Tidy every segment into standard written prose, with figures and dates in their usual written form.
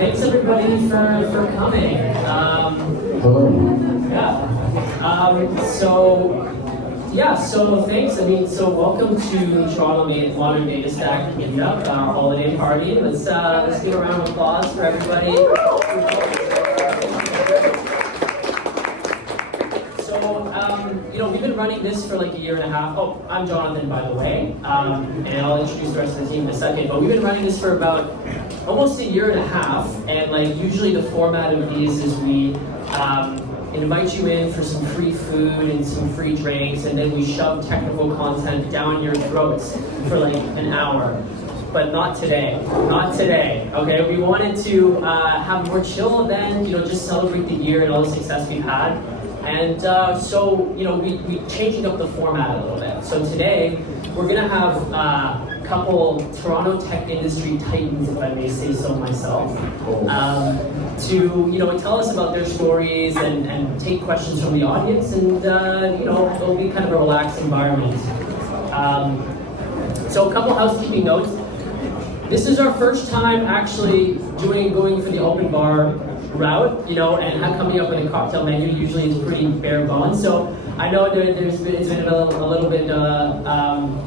thanks everybody for coming. Hello. So thanks. So welcome to Toronto Modern Data Stack Meetup, our holiday party. Let's give a round of applause for everybody. We've been running this for like a year and a half. Oh, I'm Jonathan, by the way, and I'll introduce the rest of the team in a second. But we've been running this for about almost a year and a half, and like usually the format of these is we invite you in for some free food and some free drinks, and then we shove technical content down your throats for like an hour. But not today. Not today. Okay, we wanted to have a more chill event. Just celebrate the year and all the success we've had. And we're changing up the format a little bit. So today, we're going to have a couple Toronto tech industry titans, if I may say so myself, to tell us about their stories and take questions from the audience, and it'll be kind of a relaxed environment. So a couple housekeeping notes. This is our first time actually going for the open bar route, and coming up with a cocktail menu. Usually it's pretty bare bones, so I know it's been a little bit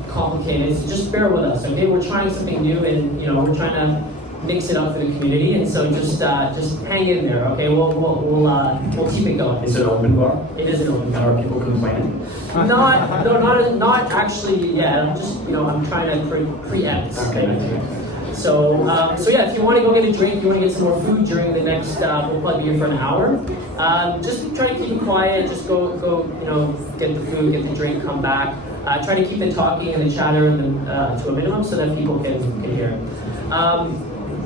complicated, so just bear with us, okay? We're trying something new, and we're trying to mix it up for the community, and so just hang in there, okay? We'll keep it going. Is it an open bar? It is an open bar. Are people complaining? Not actually. Yeah, I'm trying to preempt. Okay. So if you want to go get a drink, you want to get some more food during the next, we'll probably be here for an hour. Just try to keep it quiet. Just go, get the food, get the drink, come back. Try to keep the talking and the chatter to a minimum so that people can hear.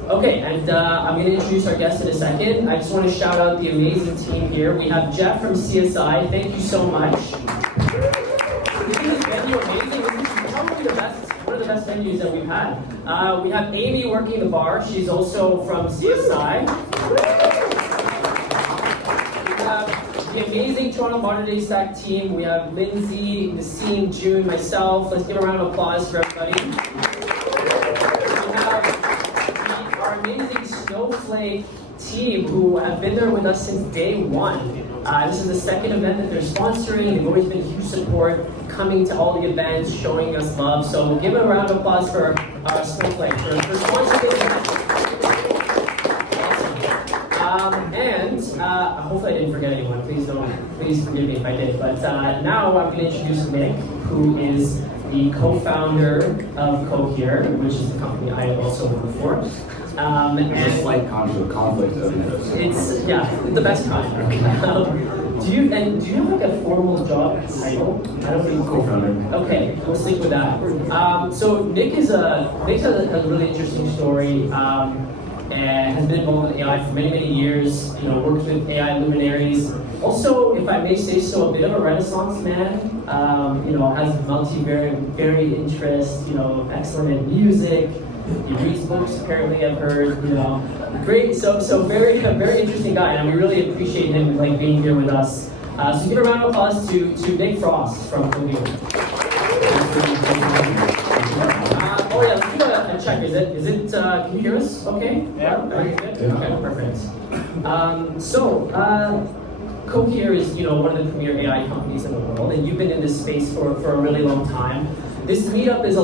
Okay, and I'm going to introduce our guest in a second. I just want to shout out the amazing team here. We have Jeff from CSI. Thank you so much. This is venue amazing. This is probably one of the best venues that we've had. We have Amy working the bar. She's also from CSI. We have the amazing Toronto Modern Day Stack team. We have Lindsay, Nassim, June, myself. Let's give a round of applause for everybody. We have our amazing Snowflake team who have been there with us since day one. This is the second event that they're sponsoring. They've always been huge support, coming to all the events, showing us love. So give a round of applause for Snowflake for sponsoring this event. Awesome. And hopefully I didn't forget anyone. Please forgive me if I did. But now I'm going to introduce Nick, who is the co-founder of Cohere, which is the company I also work for. There's a slight conflict of interest. It's the best kind. Do you have like a formal job title? I don't think Co-founder. Okay, we'll stick with that. So Nick has a really interesting story. And has been involved in AI for many years. Worked with AI luminaries. Also, if I may say so, a bit of a Renaissance man. Has varied interests. Excellent in music. He reads books, apparently I've heard, great, so very interesting guy, and we really appreciate him being here with us. So give a round of applause to Nick Frosst from Cohere. Let's do a check. Is it, can you hear us okay? Yeah. Very good. Okay, perfect. Cohere is, one of the premier AI companies in the world, and you've been in this space for a really long time. This meetup is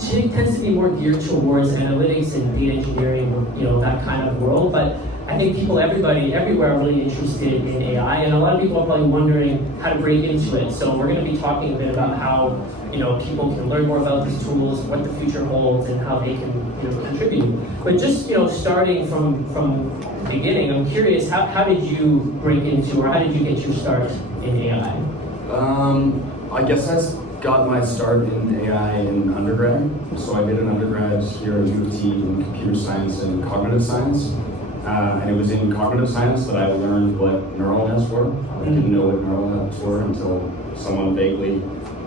tends to be more geared towards analytics and data engineering, that kind of world. But I think everybody everywhere are really interested in AI, and a lot of people are probably wondering how to break into it. So we're going to be talking a bit about how people can learn more about these tools, what the future holds, and how they can contribute. But just starting from the beginning, I'm curious, how did you break into, or how did you get your start in AI? I guess I got my start in AI in undergrad. So I did an undergrad here at U of T in computer science and cognitive science. And it was in cognitive science that I learned what neural nets were. I didn't know what neural nets were until someone vaguely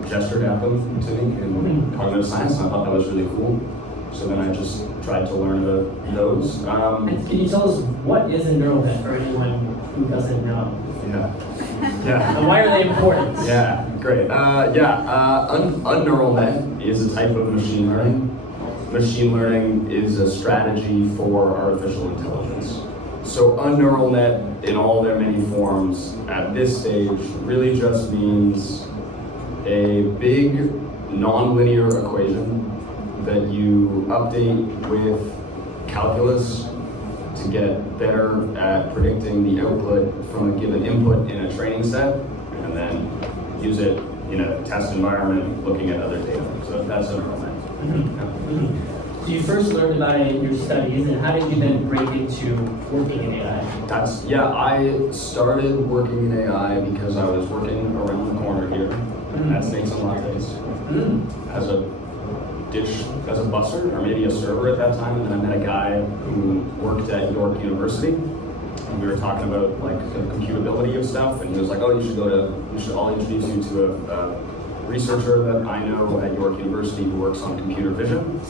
gestured at them to me in cognitive science, and I thought that was really cool. So then I just tried to learn about those. Can you tell us what is a neural net for anyone who doesn't know? Yeah. And why are they important? Yeah, great. A neural net is a type of machine learning machine learning is a strategy for artificial intelligence. So a neural net in all their many forms at this stage really just means a big nonlinear equation that you update with calculus to get better at predicting the output from a given input in a training set, and then use it in a test environment looking at other data. So that's a neural net. So you first learned about it in your studies, and how did you then break into working in AI? I started working in AI because I was working around the corner here at Snakes and Lattes as a busser or maybe a server at that time, and then I met a guy who worked at York University, and we were talking about like the computability of stuff, and he was like, "Oh, I'll introduce you to a researcher that I know at York University who works on computer vision."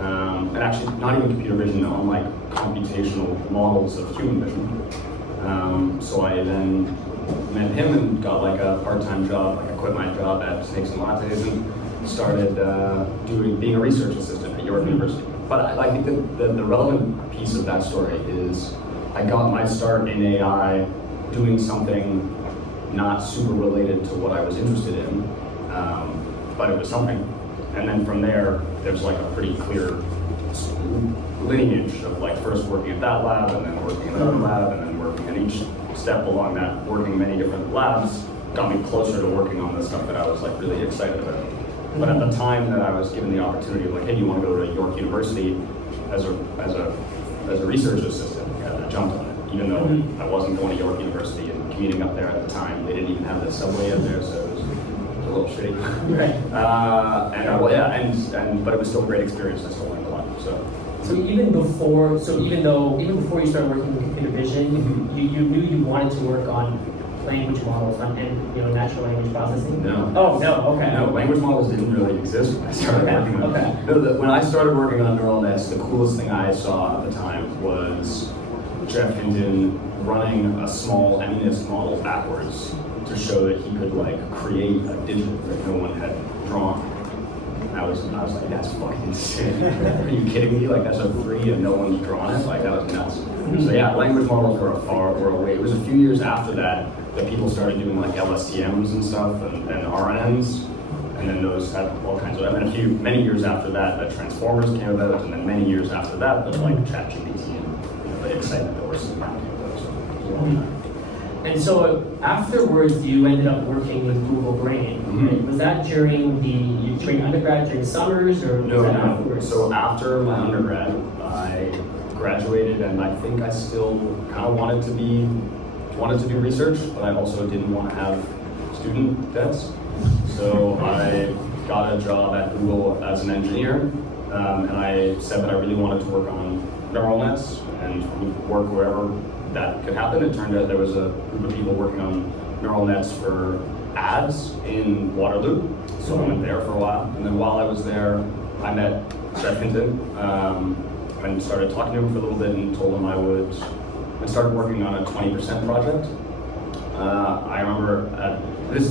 And actually, not even computer vision, though, on like computational models of human vision. So I then met him and got like a part-time job, like I quit my job at Snakes and Lattes and started being a research assistant at York University. But I think that the relevant piece of that story is I got my start in AI doing something not super related to what I was interested in, but it was something. And then from there, there's like a pretty clear lineage of like first working at that lab and then working in another lab and then working at each step along that, working in many different labs, got me closer to working on the stuff that I was like really excited about. But at the time that I was given the opportunity of like, hey, do you want to go to York University as a research assistant? I jumped on it, even though I wasn't going to York University and commuting up there at the time. They didn't even have the subway up there, so it was a little shitty. Right. But it was still a great experience. I still learned a lot. So even before you started working with computer vision, you knew you wanted to work on language models and natural language processing? No. Oh no. Okay. No, language models didn't really exist when I started working on them. No, when I started working on neural nets, the coolest thing I saw at the time was Jeff Hinton running a small MNIST model backwards to show that he could like create a digit that no one had drawn. I was like, that's fucking insane. Are you kidding me? Like that's a free and no one's drawn it? Like that was nuts. So yeah, language models were a way. It was a few years after that people started doing like LSTMs and stuff and RNNs, and then those had all kinds of, and then many years after that, the transformers came about, and then many years after that, like ChatGPT and the excitement that we're seeing now. And so afterwards, you ended up working with Google Brain. Right? Was that during undergrad, during summers, or was that afterwards? So after my undergrad, I graduated, and I think I still kind of wanted to do research, but I also didn't want to have student debts. So I got a job at Google as an engineer, and I said that I really wanted to work on neural nets and work wherever that could happen. It turned out there was a group of people working on neural nets for ads in Waterloo, so I went there for a while. And then while I was there, I met Jeff Hinton and started talking to him for a little bit and told him I started working on a 20% project. I remember this is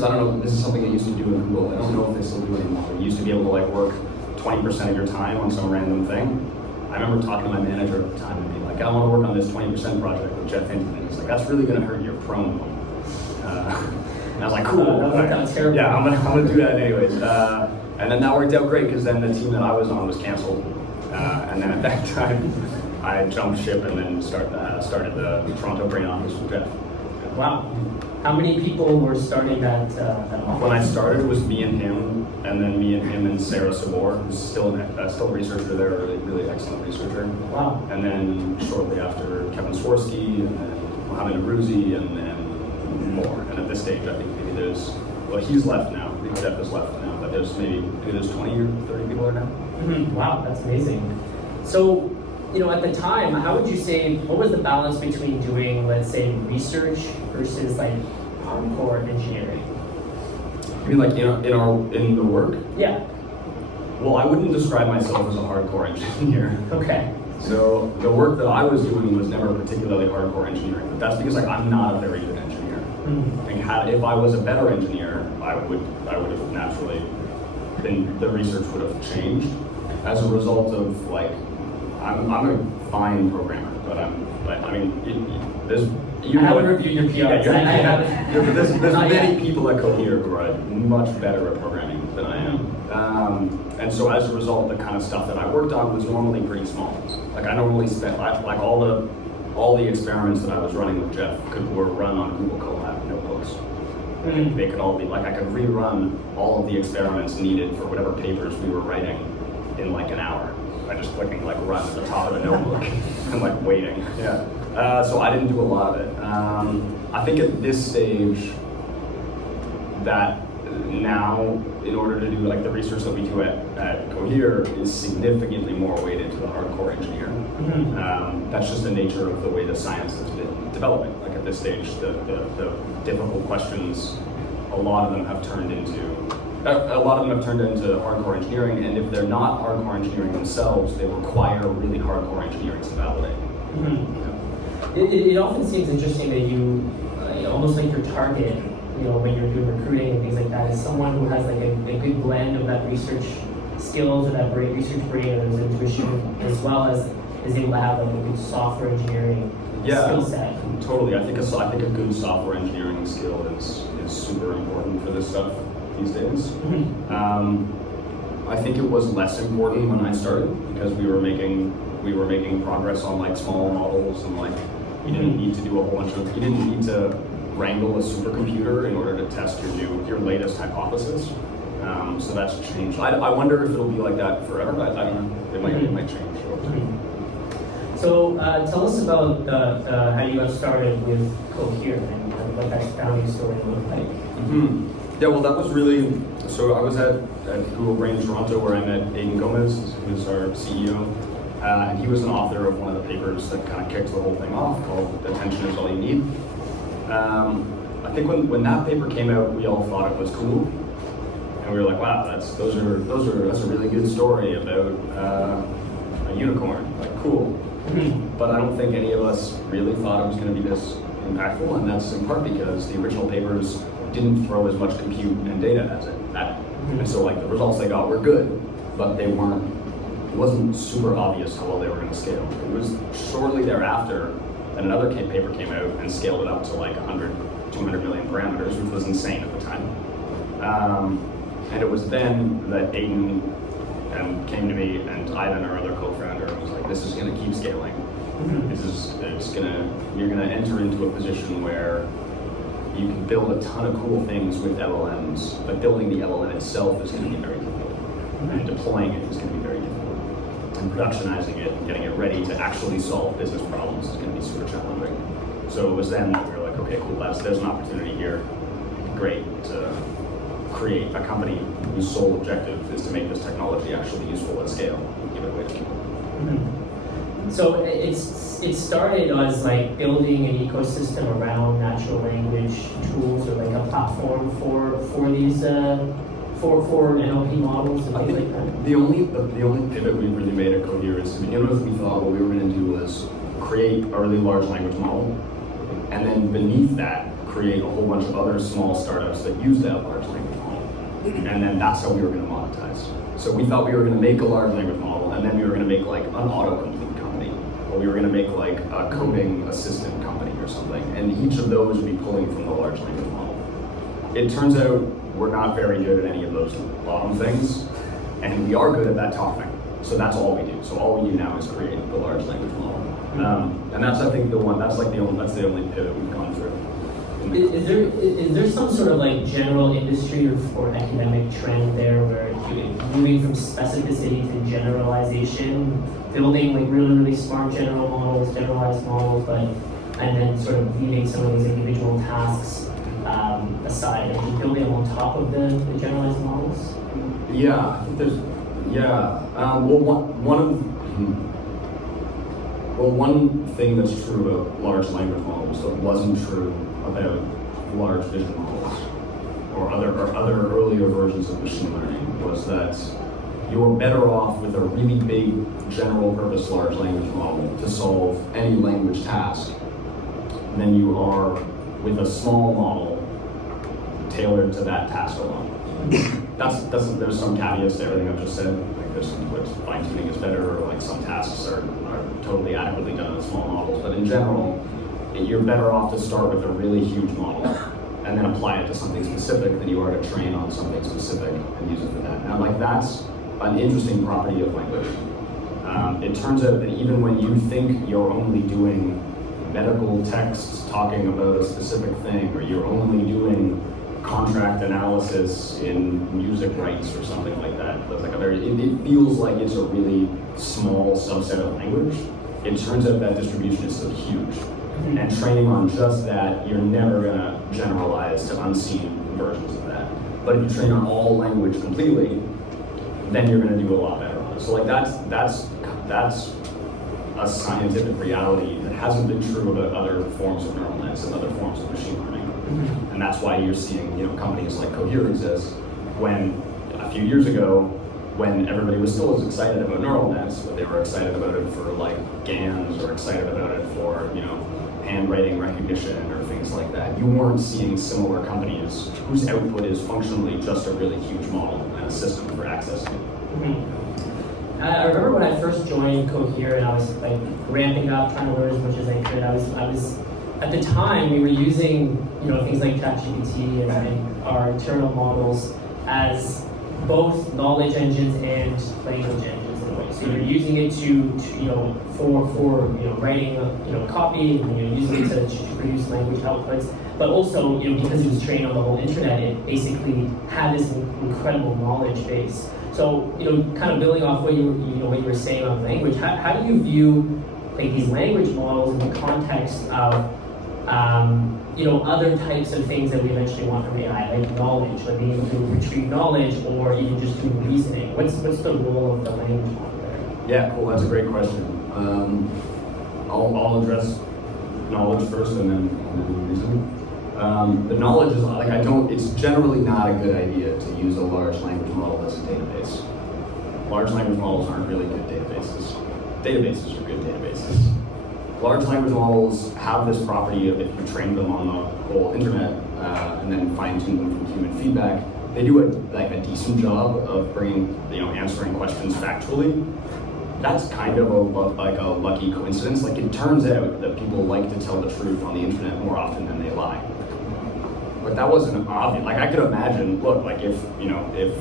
something I used to do in Google. I don't know if they still do it anymore. You used to be able to like work 20% of your time on some random thing. I remember talking to my manager at the time and being like, I want to work on this 20% project with Jeff Hinton. And he's like, that's really going to hurt your promo. And I was like, cool. That's terrible. Yeah, I'm gonna do that anyways. And then that worked out great because then the team that I was on was canceled. And then at that time, I jumped ship and then started the Toronto Brain office with Jeff. Wow. How many people were starting that office? When I started, it was me and him, and then me and him and Sarah Sabor, who's still a researcher there, a really excellent researcher. Wow. And then shortly after, Kevin Swirsky, and then Mohamed Abrouzi, and then more. And at this stage, I think maybe he's left now. I think Jeff is left now, but maybe there's 20 or 30 people there now. Mm-hmm. Wow, that's amazing. So, at the time, how would you say, what was the balance between doing, let's say, research versus like hardcore engineering? You mean like in the work? Yeah. Well, I wouldn't describe myself as a hardcore engineer. Okay. So the work that I was doing was never particularly hardcore engineering, but that's because I'm not a very good engineer. Mm-hmm. I think if I was a better engineer, I would have naturally the research would have changed. as a result of like, I'm a fine programmer, but there's I haven't reviewed your PRs. there's Not many yet. people at Cohere who are much better at programming than I am. And so as a result, the kind of stuff that I worked on was normally pretty small. Like I normally spent like all the experiments that I was running with Jeff were run on Google Colab notebooks. Mm. They could all be like I could rerun all of the experiments needed for whatever papers we were writing in like an hour by just clicking like run at the top of the notebook and like waiting. Yeah. So I didn't do a lot of it. I think at this stage that now, in order to do like the research that we do at Cohere is significantly more weighted to the hardcore engineer. Mm-hmm. That's just the nature of the way the science has been developing. Like at this stage, the difficult questions, a lot of them have turned into hardcore engineering, and if they're not hardcore engineering themselves, they require really hardcore engineering to validate. Mm-hmm. It often seems interesting that you almost like your target, when you're doing recruiting and things like that, is someone who has like a good blend of that research skills or that research brain or those intuition, as well as is able to have like a good software engineering skill set. Totally. I think a good software engineering skill is super important for this stuff these days. Mm-hmm. I think it was less important when I started because we were making progress on like small models and like you didn't need to do you didn't need to wrangle a supercomputer in order to test your latest hypothesis. So that's changed. I wonder if it'll be like that forever. I don't know. It might change over time. Mm-hmm. So tell us about how you got started with Cohere and what that founding story looked like. Mm-hmm. Yeah, well, that was really, so I was at Google Brain in Toronto where I met Aidan Gomez, who is our CEO, and he was an author of one of the papers that kind of kicked the whole thing off called Attention is All You Need. I think when that paper came out, we all thought it was cool, and we were like, wow, that's a really good story about a unicorn, like cool. Mm-hmm. But I don't think any of us really thought it was going to be this impactful, and that's in part because the original papers didn't throw as much compute and data at it. And so like the results they got were good, but it wasn't super obvious how well they were going to scale. It was shortly thereafter that another paper came out and scaled it up to like 100, 200 million parameters, which was insane at the time. And it was then that Aidan came to me and Ivan, our other co-founder, was like, this is going to keep scaling. Mm-hmm. You're going to enter into a position where you can build a ton of cool things with LLMs, but building the LLM itself is going to be very difficult. And deploying it is going to be very difficult. And productionizing it and getting it ready to actually solve business problems is going to be super challenging. So it was then that we were like, okay, cool, there's an opportunity here. Great to create a company whose sole objective is to make this technology actually useful at scale and give it away to people. Mm-hmm. So it started as like building an ecosystem around natural language tools or like a platform for these for NLP models and things like that. The only pivot we really made at Cohere is to begin with, we thought what we were going to do was create a really large language model, and then beneath that create a whole bunch of other small startups that use that large language model, and then that's how we were going to monetize. So we thought we were going to make a large language model, and then we were going to make like an autocomplete company, or we were going to make like a coding assistant company or something, and each of those would be pulling from the large language model. It turns out we're not very good at any of those bottom things, and we are good at that top thing. So that's all we do. So all we do now is create the large language model, and that's I think the only pivot we've gone through. Is there some sort of like general industry or academic trend there where moving from specificity to generalization, building like really smart generalized models, and then sort of leaving some of these individual tasks aside and just building them on top of the generalized models? Yeah, I think there's one thing that's true about large language models that wasn't true about large vision models or other earlier versions of machine learning was that you're better off with a really big general purpose large language model to solve any language task than you are with a small model tailored to that task alone. There's some caveats to everything I've just said. Like this into it. Fine tuning is better, or like some tasks are totally adequately done in small models. But in general, you're better off to start with a really huge model and then apply it to something specific than you are to train on something specific and use it for that. Now, like that's an interesting property of language. It turns out that even when you think you're only doing medical texts talking about a specific thing, or you're only doing contract analysis in music rights or something like that, that's like it feels like it's a really small subset of language. It turns out that distribution is so huge. And training on just that, you're never gonna generalize to unseen versions of that. But if you train on all language completely, then you're gonna do a lot better on it. So like that's a scientific reality that hasn't been true about other forms of neural nets and other forms of machine learning. And that's why you're seeing, companies like Cohere exist, when a few years ago, when everybody was still as excited about neural nets, but they were excited about it for like GANs, or excited about it for, handwriting recognition or things like that. You weren't seeing similar companies whose output is functionally just a really huge model and a system for accessing it. I remember when I first joined Cohere and I was like ramping up, trying to learn as much as I could. I was at the time we were using things like ChatGPT and our internal models as both knowledge engines and language engines in a way. So you're using it to for writing copy, and you're using it to produce language outputs. But also because it was trained on the whole internet, it basically had this incredible knowledge base. So kind of building off what you were saying on language, how do you view like these language models in the context of other types of things that we eventually want from AI, like knowledge, like being able to retrieve knowledge, or even just doing reasoning? What's the role of the language model there? Yeah, cool. That's a great question. I'll address knowledge first, and then reasoning. The knowledge is like it's generally not a good idea to use a large language model as a database. Large language models aren't really good databases. Databases are good databases. Large language models have this property of, if you train them on the whole internet and then fine-tune them from human feedback, they do a decent job of answering questions factually. That's kind of a lucky coincidence. Like, it turns out that people like to tell the truth on the internet more often than they lie. But that wasn't obvious. Like, I could imagine, if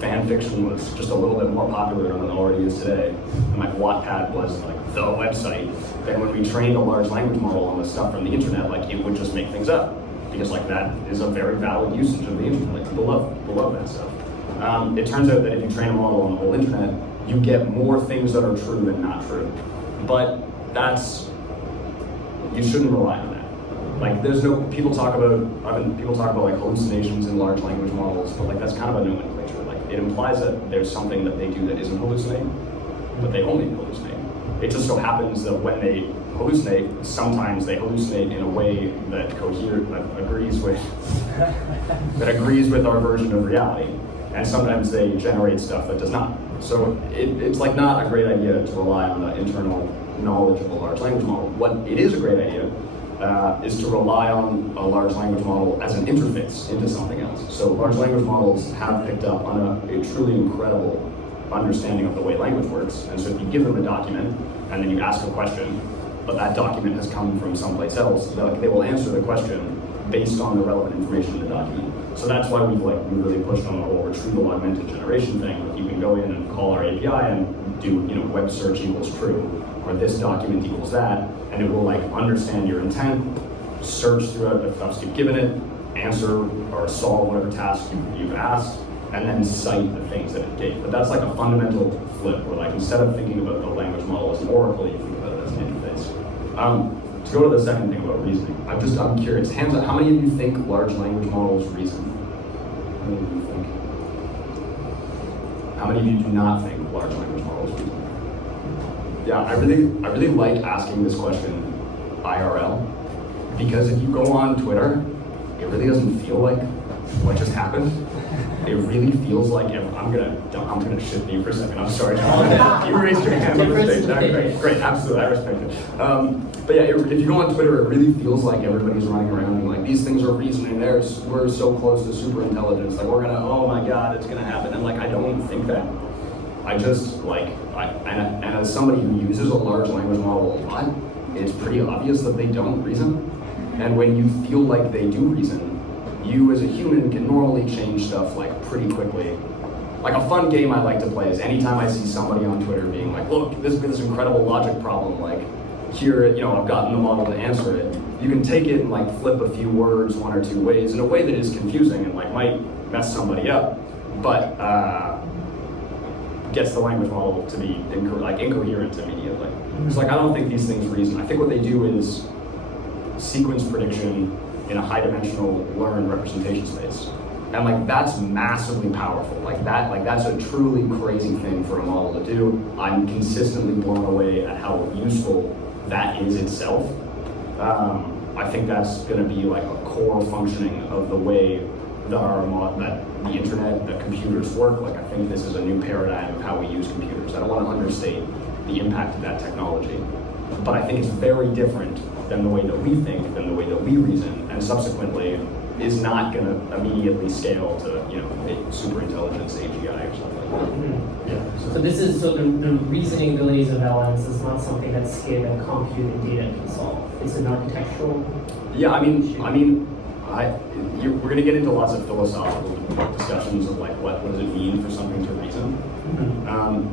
fan fiction was just a little bit more popular than it already is today, and like Wattpad was like the website, then when we trained a large language model on the stuff from the internet, like, it would just make things up, because like that is a very valid usage of the internet. Like, people love that stuff. It turns out that if you train a model on the whole internet, you get more things that are true than not true. But you shouldn't rely on that. Like, people talk about like hallucinations in large language models, but like that's kind of a nomenclature. Like, it implies that there's something that they do that isn't hallucinating, but they only hallucinate. It just so happens that when they hallucinate, sometimes they hallucinate in a way that agrees with our version of reality, and sometimes they generate stuff that does not. So it's like not a great idea to rely on the internal knowledge of a large language model. What it is a great idea is to rely on a large language model as an interface into something else. So large language models have picked up on a truly incredible understanding of the way language works. And so if you give them a document and then you ask a question, but that document has come from someplace else, they will answer the question based on the relevant information in the document. So that's why we really pushed on the whole retrieval augmented generation thing. Like, you can go in and call our API and do web search equals true, or this document equals that, and it will like understand your intent, search throughout the stuff you've given it, answer or solve whatever task you've asked, and then cite the things that it gave. But that's like a fundamental flip, where like instead of thinking about the language model as an oracle, you think about it as an interface. To go to the second thing about reasoning, I'm curious. Hands up, how many of you think large language models reason? How many of you think? How many of you do not think large language models reason? Yeah, I really like asking this question IRL, because if you go on Twitter, it really doesn't feel like what just happened. It really feels like I'm gonna shit you for a second. I'm sorry. You raised your hand on the stage. Great, absolutely, I respect it. But yeah, if you go on Twitter, it really feels like everybody's running around and like, these things are reasoning. We're so close to super intelligence. Like, oh my god, it's gonna happen. And like, I don't think that. I just and as somebody who uses a large language model a lot, it's pretty obvious that they don't reason. And when you feel like they do reason, you as a human can normally change stuff like pretty quickly. Like a fun game I like to play is anytime I see somebody on Twitter being like, look, this incredible logic problem, like here, I've gotten the model to answer it. You can take it and like flip a few words one or two ways in a way that is confusing and like might mess somebody up, but gets the language model to be incoherent immediately. It's like, I don't think these things reason. I think what they do is sequence prediction in a high-dimensional learned representation space. And like that's massively powerful. That's a truly crazy thing for a model to do. I'm consistently blown away at how useful that is itself. I think that's going to be like a core functioning of the way that the internet, that computers work. Like I think this is a new paradigm of how we use computers. I don't want to understate the impact of that technology, but I think it's very different than the way that we think, than the way that we reason, and subsequently is not going to immediately scale to a super intelligence AGI or something like that. Mm-hmm. Yeah. So this is the reasoning abilities of LLMs is not something that scale that compute and data can solve. It's an architectural. Yeah, we're going to get into lots of philosophical discussions of like what does it mean for something to reason. Mm-hmm.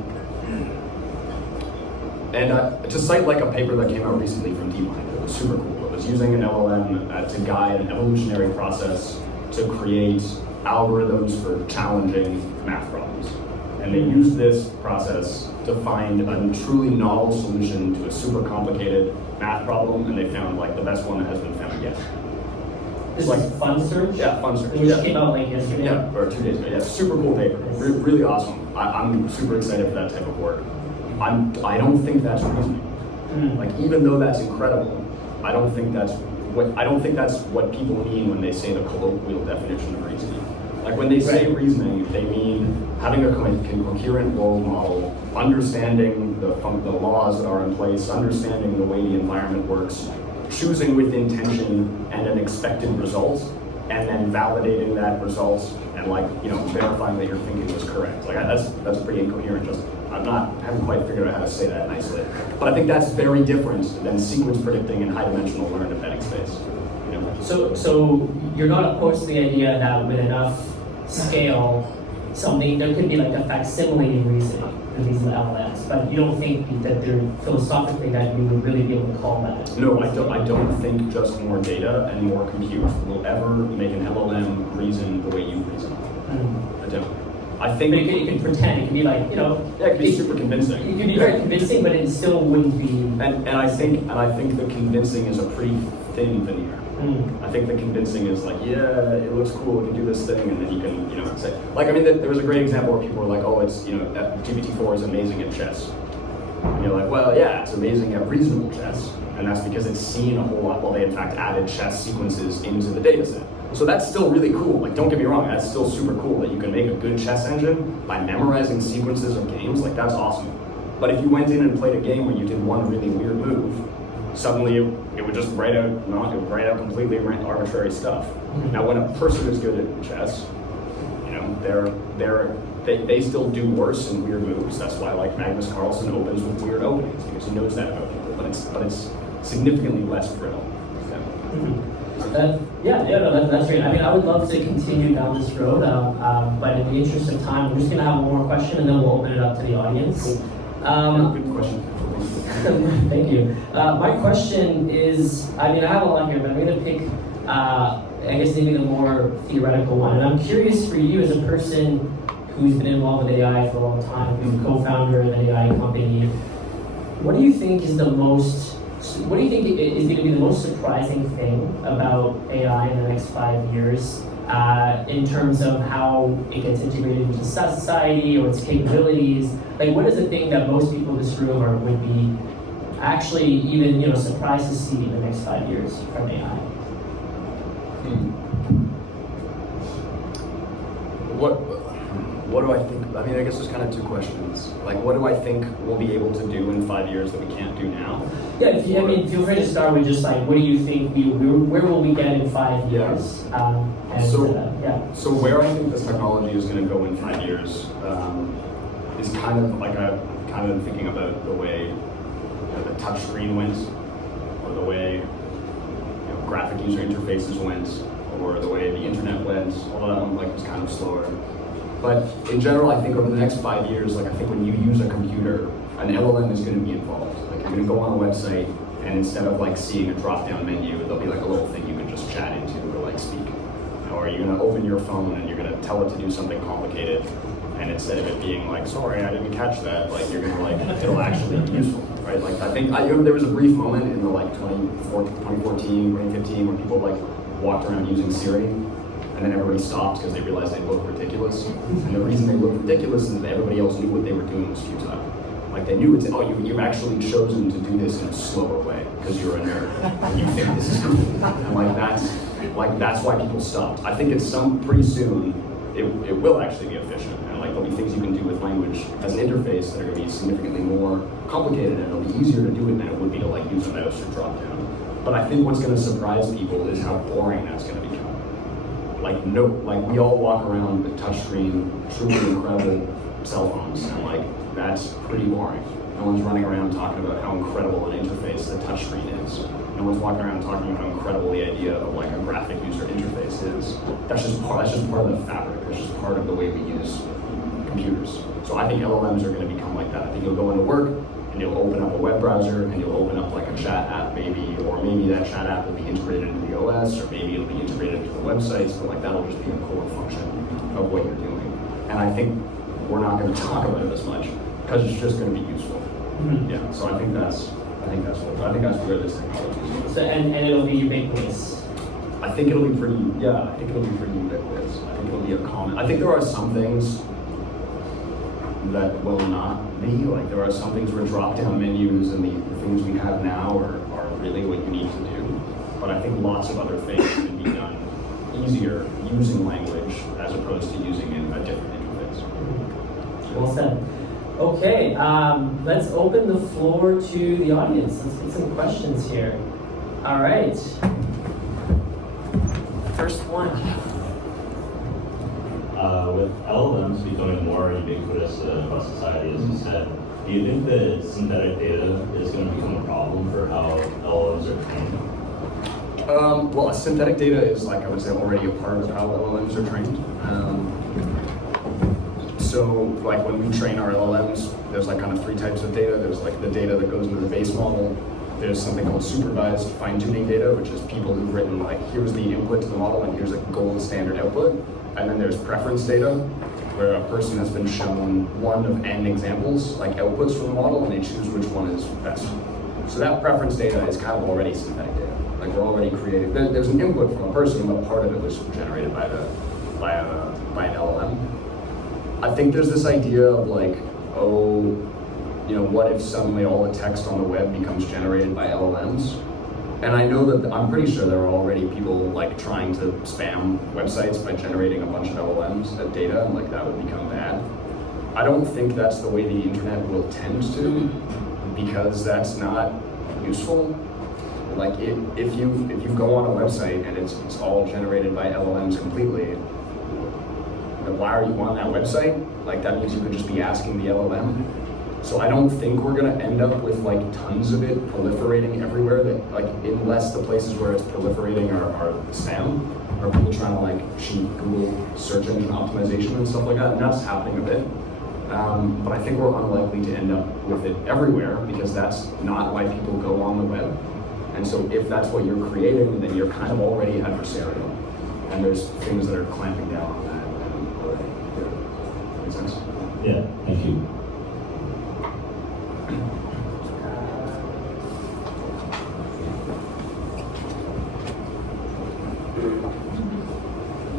And to cite like a paper that came out recently from DeepMind, it was super cool. It was using an LLM to guide an evolutionary process to create algorithms for challenging math problems. And they used this process to find a truly novel solution to a super complicated math problem, and they found like the best one that has been found yet. This is Fun Search? Yeah, Fun Search. Which came out like yesterday? Yeah, or 2 days ago. Yeah, super cool paper. Really awesome. I'm super excited for that type of work. I don't think that's reasoning. Like even though that's incredible, I don't think that's what people mean when they say the colloquial definition of reasoning. Like when they say reasoning, they mean having a coherent world model, understanding the laws that are in place, understanding the way the environment works, choosing with intention and an expected result, and then validating that result and verifying that your thinking was correct. Like that's pretty incoherent. I haven't quite figured out how to say that nicely. But I think that's very different than sequence predicting in high-dimensional learned embedding space. So you're not opposed to the idea that with enough scale, there could be like a facsimile in reasoning in these LLMs, but you don't think that they're philosophically that you would really be able to call that? No, I don't think just more data and more compute will ever make an LLM reason the way you reason. I don't. I think it can pretend. It can be like Yeah, it can be super convincing. It can be very convincing, but it still wouldn't be. And I think the convincing is a pretty thin veneer. I think the convincing is like, yeah, it looks cool, it can do this thing, and then you can, say, there was a great example where people were like, oh, it's, GPT-4 is amazing at chess. And you're like, well, yeah, it's amazing at reasonable chess, and that's because it's seen a whole lot. Well, they in fact added chess sequences into the data set. So that's still really cool. Like, don't get me wrong, that's still super cool that you can make a good chess engine by memorizing sequences of games. Like, that's awesome. But if you went in and played a game where you did one really weird move, suddenly it would just write out completely arbitrary stuff. Now, when a person is good at chess, they still do worse in weird moves. That's why like Magnus Carlsen opens with weird openings, because he knows that about people. But it's significantly less brittle. That's great. I would love to continue down this road, but in the interest of time, we're just going to have one more question, and then we'll open it up to the audience. Cool. Good question. Thank you. My question is, I have a lot here, but I'm going to pick, I guess maybe the more theoretical one. And I'm curious for you as a person who's been involved with AI for a long time, who's a co-founder of an AI company, what do you think is going to be the most surprising thing about AI in the next 5 years in terms of how it gets integrated into society or its capabilities? Like, what is the thing that most people in this room would be actually even surprised to see in the next 5 years from AI? What do I think? I guess there's kind of two questions. Like, what do I think we'll be able to do in 5 years that we can't do now? Yeah, feel free to start with just like, what do you think where will we get in 5 years? So where I think this technology is going to go in 5 years is kind of thinking about the way the touch screen went, or the way graphic user interfaces went, or the way the internet went. All of them was kind of slower. But in general, I think over the next 5 years, I think when you use a computer, an LLM is going to be involved. You're going to go on a website, and instead of seeing a drop-down menu, there'll be a little thing you can just chat into or speak. Or you're going to open your phone and you're going to tell it to do something complicated, and instead of it being sorry, I didn't catch that, you're going to it'll actually be useful, right? I think there was a brief moment in the 2014, 2015 where people walked around using Siri, and then everybody stopped because they realized they looked ridiculous. And the reason they looked ridiculous is that everybody else knew what they were doing was futile. They knew you've actually chosen to do this in a slower way because you're a nerd and you think this is cool. And that's why people stopped. I think pretty soon it will actually be efficient, and there'll be things you can do with language as an interface that are going to be significantly more complicated, and it'll be easier to do it than it would be to use a mouse or drop down. But I think what's going to surprise people is how boring that's going to become. We all walk around with touchscreen, truly incredible cell phones, and that's pretty boring. No one's running around talking about how incredible an interface the touchscreen is. No one's walking around talking about how incredible the idea of a graphic user interface is. That's just part of the fabric. That's just part of the way we use computers. So I think LLMs are going to become like that. I think you'll go into work and you'll open up a web browser and you'll open up a chat app maybe, or maybe that chat app will be integrated into the OS, or maybe it'll be integrated into the websites, but that'll just be a core function of what you're doing. And I think we're not going to talk about it as much because it's just going to be useful. Mm-hmm. Yeah. So I think that's where this technology is going. So and it'll be ubiquitous. I think it'll be pretty ubiquitous. I think it'll be a common. I think there are some things that will not be. There are some things where drop-down menus and the things we have now are really what you need to do. But I think lots of other things can be done easier using language as opposed to using a different interface. Well said. Okay, let's open the floor to the audience. Let's get some questions here. All right. First one. With LLMs becoming more ubiquitous across society, as you said, do you think that synthetic data is going to become a problem for how LLMs are trained? Well, synthetic data is, I would say, already a part of how LLMs are trained. So, when we train our LLMs, there's kind of three types of data. There's the data that goes into the base model. There's something called supervised fine-tuning data, which is people who've written here's the input to the model and here's a gold standard output. And then there's preference data, where a person has been shown one of n examples, outputs from the model, and they choose which one is best. So that preference data is kind of already synthetic data. We're already creating. There's an input from a person, but part of it was generated by an LLM. I think there's this idea of what if suddenly all the text on the web becomes generated by LLMs? And I know that I'm pretty sure there are already people trying to spam websites by generating a bunch of LLMs of data, and that would become bad. I don't think that's the way the internet will tend to, because that's not useful. If you go on a website and it's all generated by LLMs completely, then why are you on that website? That means you could just be asking the LLM. So I don't think we're going to end up with tons of it proliferating everywhere. That unless the places where it's proliferating are spam, or people trying to cheat Google search engine optimization and stuff like that, and that's happening a bit. But I think we're unlikely to end up with it everywhere because that's not why people go on the web. And so if that's what you're creating, then you're kind of already adversarial, and there's things that are clamping down on that already. Yeah. Makes sense? Yeah. Thank you.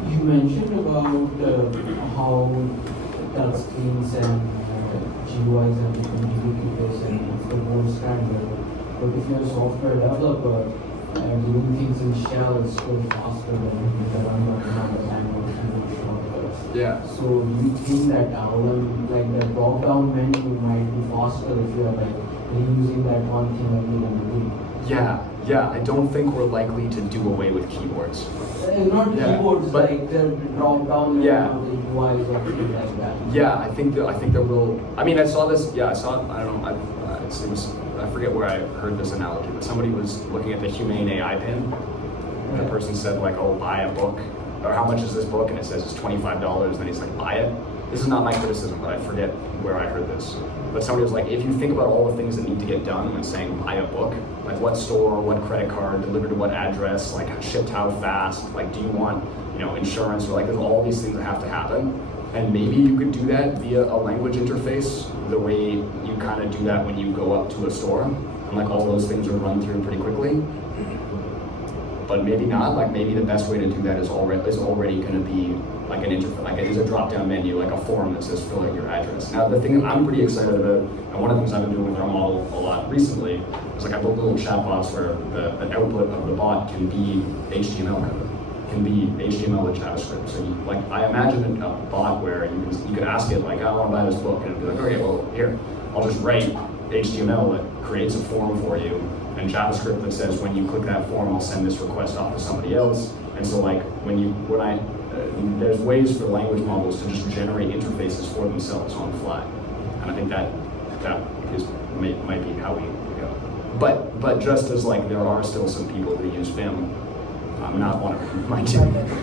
You mentioned about how touchscreens and GUIs have become ubiquitous and it's the gold standard. But if you're a software developer, doing things in shell is still faster than the run of another language and shortcuts. Yeah. So do you think that LLM, the drop-down menu might be faster if you're reusing that one thing again and again? Yeah, I don't think we're likely to do away with keyboards. Not Yeah, keyboards, but- like the drop down menu, Yeah. the UIs or something like that. Yeah, I think there will. I mean, I saw this. Yeah, I saw. I don't know. It was. I forget where I heard this analogy, but somebody was looking at the Humane AI pin. And the person said like, "Oh, buy a book," or "How much is this book?" And it says it's $25. Then he's like, "Buy it." This is not my criticism, but I forget where I heard this. But somebody was like, if you think about all the things that need to get done when saying buy a book, like what store, what credit card, delivered to what address, like shipped how fast, like do you want, insurance, or like there's all these things that have to happen. And maybe you could do that via a language interface, the way you kind of do that when you go up to a store, and like all those things are run through pretty quickly. But maybe not. Like maybe the best way to do that is already going to be like an interface, like it is a drop-down menu, like a form that says fill out your address. Now the thing I'm pretty excited about, and one of the things I've been doing with our model a lot recently, is like I built little chatbots where the output of the bot can be HTML code, can be HTML with JavaScript. So you, like I imagine a bot where you could ask it like, I want to buy this book, and it'd be like, okay, well here, I'll just write HTML that creates a form for you, and JavaScript that says when you click that form, I'll send this request off to somebody else. And so like there's ways for language models to just generate interfaces for themselves on the fly, and I think that might be how we go. But just as like there are still some people who use Vim, I'm not one of them. Mind you.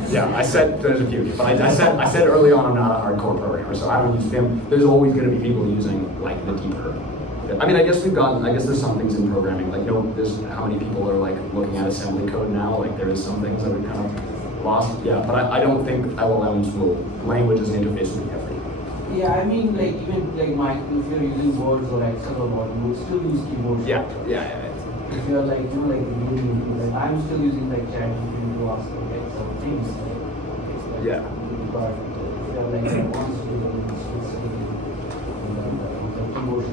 Yeah, I said there's a few, but I said early on I'm not a hardcore programmer, so I don't use Vim. There's always going to be people using like the deeper. I mean, I guess there's some things in programming, like there's how many people are like looking at assembly code now, like there is some things that we kind of lost. Yeah, but I don't think LLMs language as an interface will be everything. Yeah, I mean, like even like Mike, if you're using words or Excel or what, you would still use keyboard. Yeah. If you're like, like I'm still using like ChatGPT to ask like some things. Like, Yeah. But if you're like wants to do the keyboard.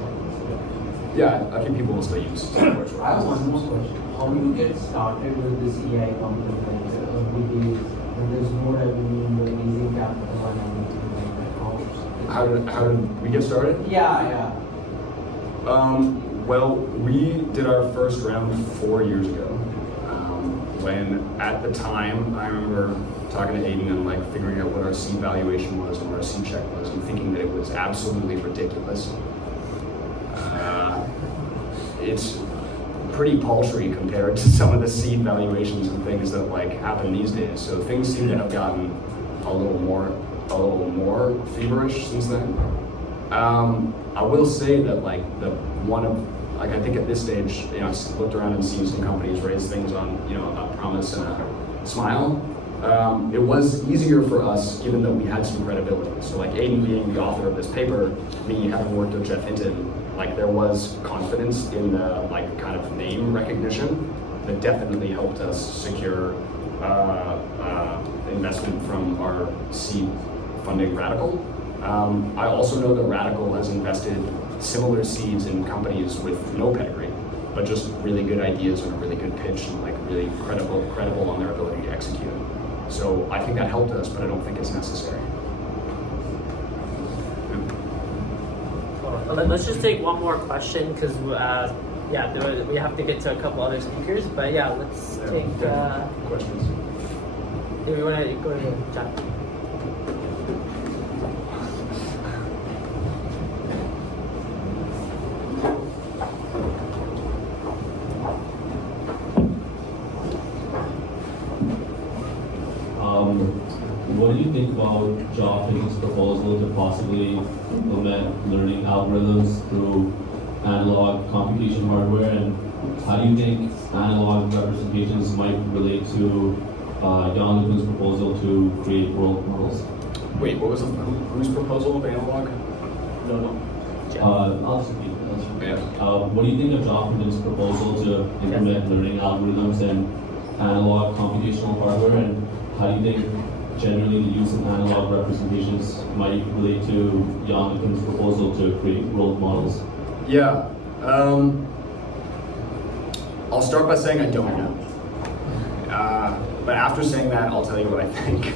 Yeah, I think people will still use software. I have one more question. How do you get started with this AI company? Like, when there's no revenue, you're raising capital and everything like that. How did we get started? Yeah. Well, we did our first round 4 years ago. When at the time, I remember talking to Aiden and like figuring out what our seed valuation was and what our seed check was, and thinking that it was absolutely ridiculous. It's pretty paltry compared to some of the seed valuations and things that like happen these days. So things seem to have gotten a little more feverish since then. I will say that like I think at this stage, I've looked around and seen some companies raise things on, a promise and a smile. It was easier for us given that we had some credibility. So like Aiden being the author of this paper, me having worked with Jeff Hinton, like there was confidence in the like kind of name recognition that definitely helped us secure investment from our seed funding Radical. I also know that Radical has invested similar seeds in companies with no pedigree, but just really good ideas and a really good pitch and like really credible on their ability to execute. So I think that helped us, but I don't think it's necessary. Let's just take one more question because we have to get to a couple other speakers. But yeah, let's take questions. Do we want to go ahead, John? What do you think about Geoff Higgins' proposal to possibly implement learning algorithms through analog computation hardware, and how do you think analog representations might relate to Jan LeCun's proposal to create world models? Wait, what was whose proposal of analog? I'll just repeat that. What do you think of Geoff Higgins' proposal to implement learning algorithms and analog computational hardware, and how do you think generally the use of analog representations might relate to Jan LeCun's proposal to create world models? Yeah. I'll start by saying I don't know. But after saying that, I'll tell you what I think.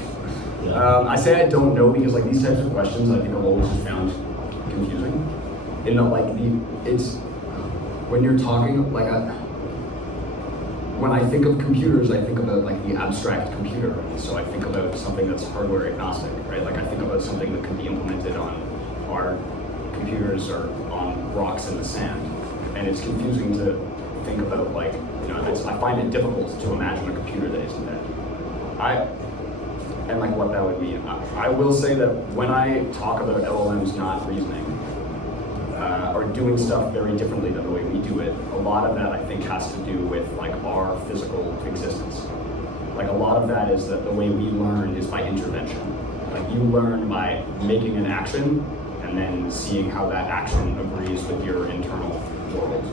I say I don't know because like these types of questions I think I've always just found confusing. In that like it's when you're talking like when I think of computers, I think about like the abstract computer. So I think about something that's hardware agnostic, right? Like I think about something that could be implemented on our computers or on rocks in the sand. And it's confusing to think about like, I find it difficult to imagine a computer that isn't that. And like what that would mean. I will say that when I talk about LLMs not reasoning, or doing stuff very differently than the way we do it, a lot of that I think has to do with like our physical existence. Like a lot of that is that the way we learn is by intervention. Like you learn by making an action and then seeing how that action agrees with your internal world.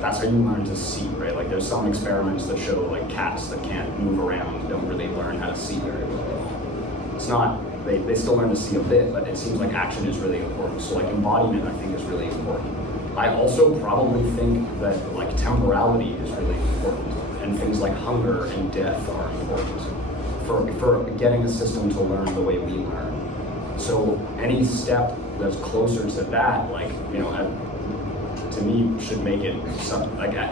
That's how you learn to see, right? Like there's some experiments that show like cats that can't move around don't really learn how to see very well. It's not, they still learn to see a bit, but it seems like action is really important. So like embodiment I think is really important. I also probably think that like temporality is really important, and things like hunger and death are important for getting a system to learn the way we learn. So any step that's closer to that, like, to me should make it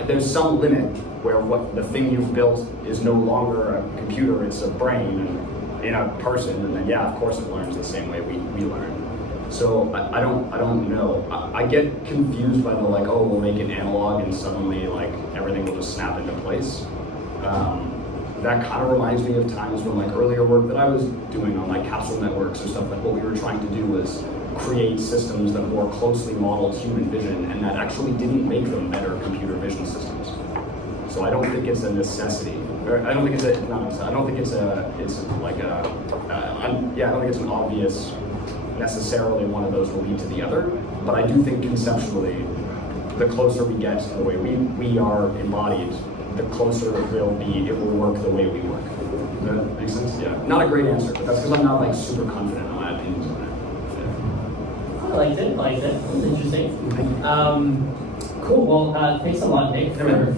there's some limit where what the thing you've built is no longer a computer, it's a brain and in a person, and then yeah, of course it learns the same way we learn. So I don't know. I get confused by the like, oh, we'll make it analog and suddenly like everything will just snap into place. That kind of reminds me of times when like earlier work that I was doing on like capsule networks or stuff, like what we were trying to do was create systems that more closely modeled human vision, and that actually didn't make them better computer vision systems. So I don't think it's a necessity. I don't think it's an obvious necessarily one of those will lead to the other, but I do think conceptually, the closer we get to the way we are embodied, the closer it will work the way we work. Does that make sense? Yeah. Not a great answer, but that's because I'm not like super confident in my opinions on it. Yeah. I liked it. That was interesting. Cool. Well, thanks a lot, Nick, for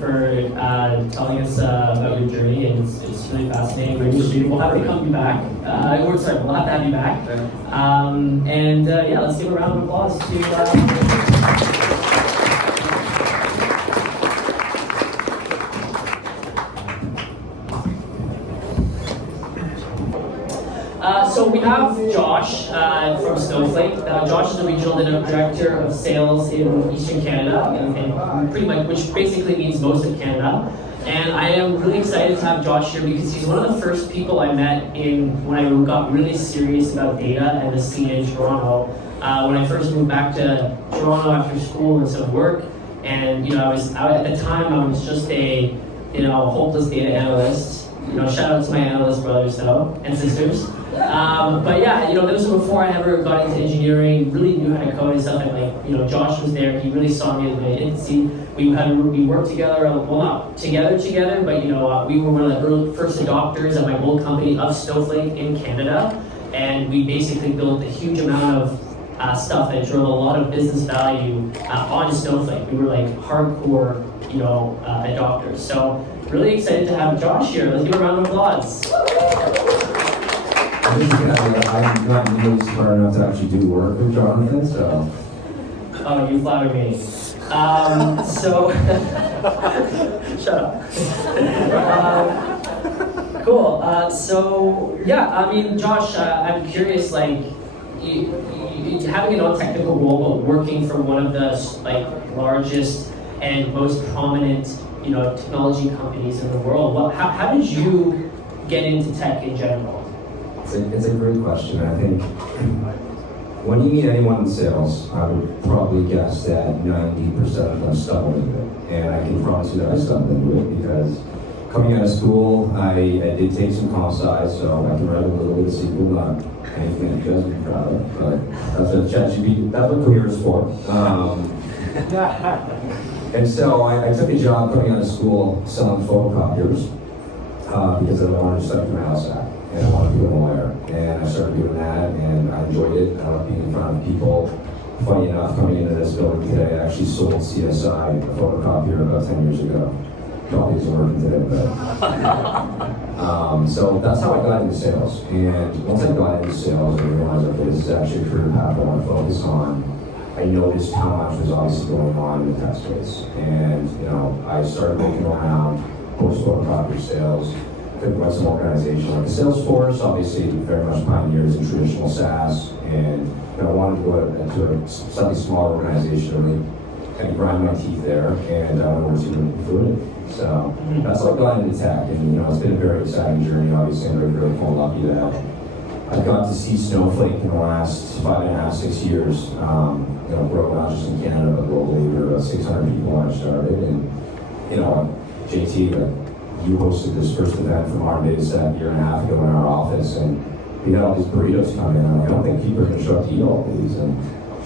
telling us about your journey, and it's really fascinating. We'll have to come back. We'll have to have you back. Let's give a round of applause to. So we have Josh from Snowflake. Josh is the regional director of sales in Eastern Canada, and pretty much, which basically means most of Canada. And I am really excited to have Josh here because he's one of the first people I met when I got really serious about data and the scene in Toronto. When I first moved back to Toronto after school and some work, and at the time I was just a hopeless data analyst. Shout out to my analyst brothers and sisters. This was before I ever got into engineering, really knew how to code and stuff, and Josh was there, he really saw me as an agency. We worked together, well not together, but we were one of the first adopters at my old company of Snowflake in Canada, and we basically built a huge amount of stuff that drove a lot of business value on Snowflake. We were like hardcore, adopters. So really excited to have Josh here. Let's give a round of applause. I'm not nearly smart enough to actually do work with Jonathan, so. Oh, you flatter me. Shut up. Cool. Josh, I'm curious, you having a non-technical role, but working for one of the largest and most prominent, technology companies in the world. How did you get into tech in general? It's a great question. I think when you meet anyone in sales, I would probably guess that 90% of them stumble into it. And I can promise you that I stumbled into it because coming out of school, I did take some comp sci, so I can write a little bit of SQL, not anything that does be proud of, but that's what ChatGPT, that's what Cohere is for. And so I took a job coming out of school selling photocopiers because I wanted to study my LSAT. And I wanted to be a lawyer, and I started doing that, and I enjoyed it. I loved being in front of people. Funny enough, coming into this building today, I actually sold CSI, a photocopier, about 10 years ago. Probably isn't working today, but so that's how I got into sales. And once I got into sales, I realized, okay, this is actually a career path I want to focus on. I noticed how much was obviously going on in the test space, and I started looking around. post-quote property sales. Could run some organization like a Salesforce, obviously very much pioneers in traditional SaaS, and I wanted to go into a slightly smaller organization, really kind of grind my teeth there, and I went over to Fluid. So that's how I got into tech, and it's been a very exciting journey. Obviously, I'm very grateful and lucky that I got to see Snowflake in the last 5.5, 6 years. Grow not just in Canada but globally. We were about 600 people when I started, and JT, you hosted this first event from our data set a year and a half ago in our office, and we had all these burritos come in. I don't think people are going to show up to eat all these, and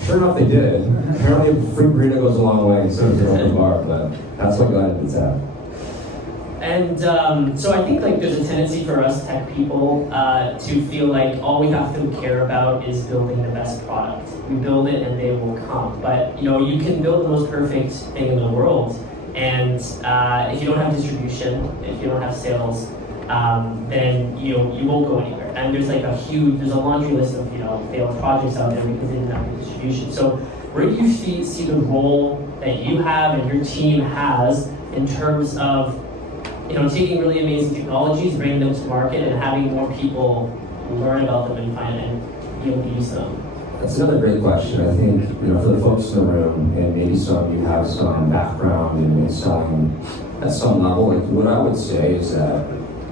sure enough, they did. Apparently, a free burrito goes a long way, and so does the open bar. But that's what got into tech. And so I think like there's a tendency for us tech people to feel like all we have to care about is building the best product. We build it and they will come. But you can build the most perfect thing in the world, and if you don't have distribution, if you don't have sales, then you won't go anywhere. And there's a laundry list of failed projects out there because they didn't have the distribution. So where do you see the role that you have and your team has in terms of taking really amazing technologies, bringing them to market, and having more people learn about them and find and be able to use them? That's another great question. I think, for the folks in the room, and maybe some of you have some background in selling at some level, what I would say is that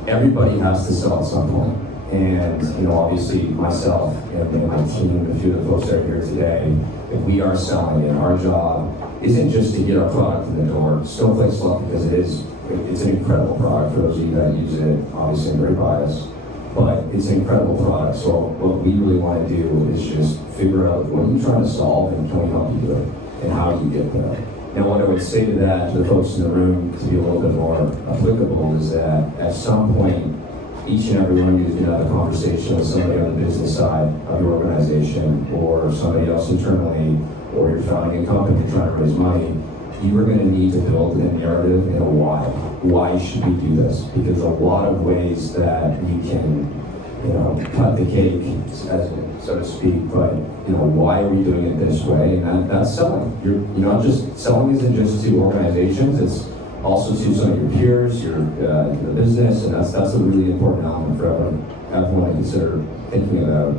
everybody has to sell at some point. And, obviously myself and my team, a few of the folks that are here today, if we are selling, and our job isn't just to get our product in the door. Snowflake's lucky because it's an incredible product. For those of you that use it, obviously I'm very biased, but it's an incredible product. So what we really want to do is just figure out what you're trying to solve and can we help you do it, and how do you get there. Now what I would say to that, to the folks in the room, to be a little bit more applicable, is that at some point, each and every one of you is going to have a conversation with somebody on the business side of your organization, or somebody else internally, or you're founding a company trying to raise money. You are going to need to build a narrative and a why. Why should we do this? Because a lot of ways that you can, cut the cake, so to speak. But why are we doing it this way? And that's selling. You're not just selling isn't just to organizations. It's also to some of your peers, your business, and that's a really important element for everyone to consider thinking about,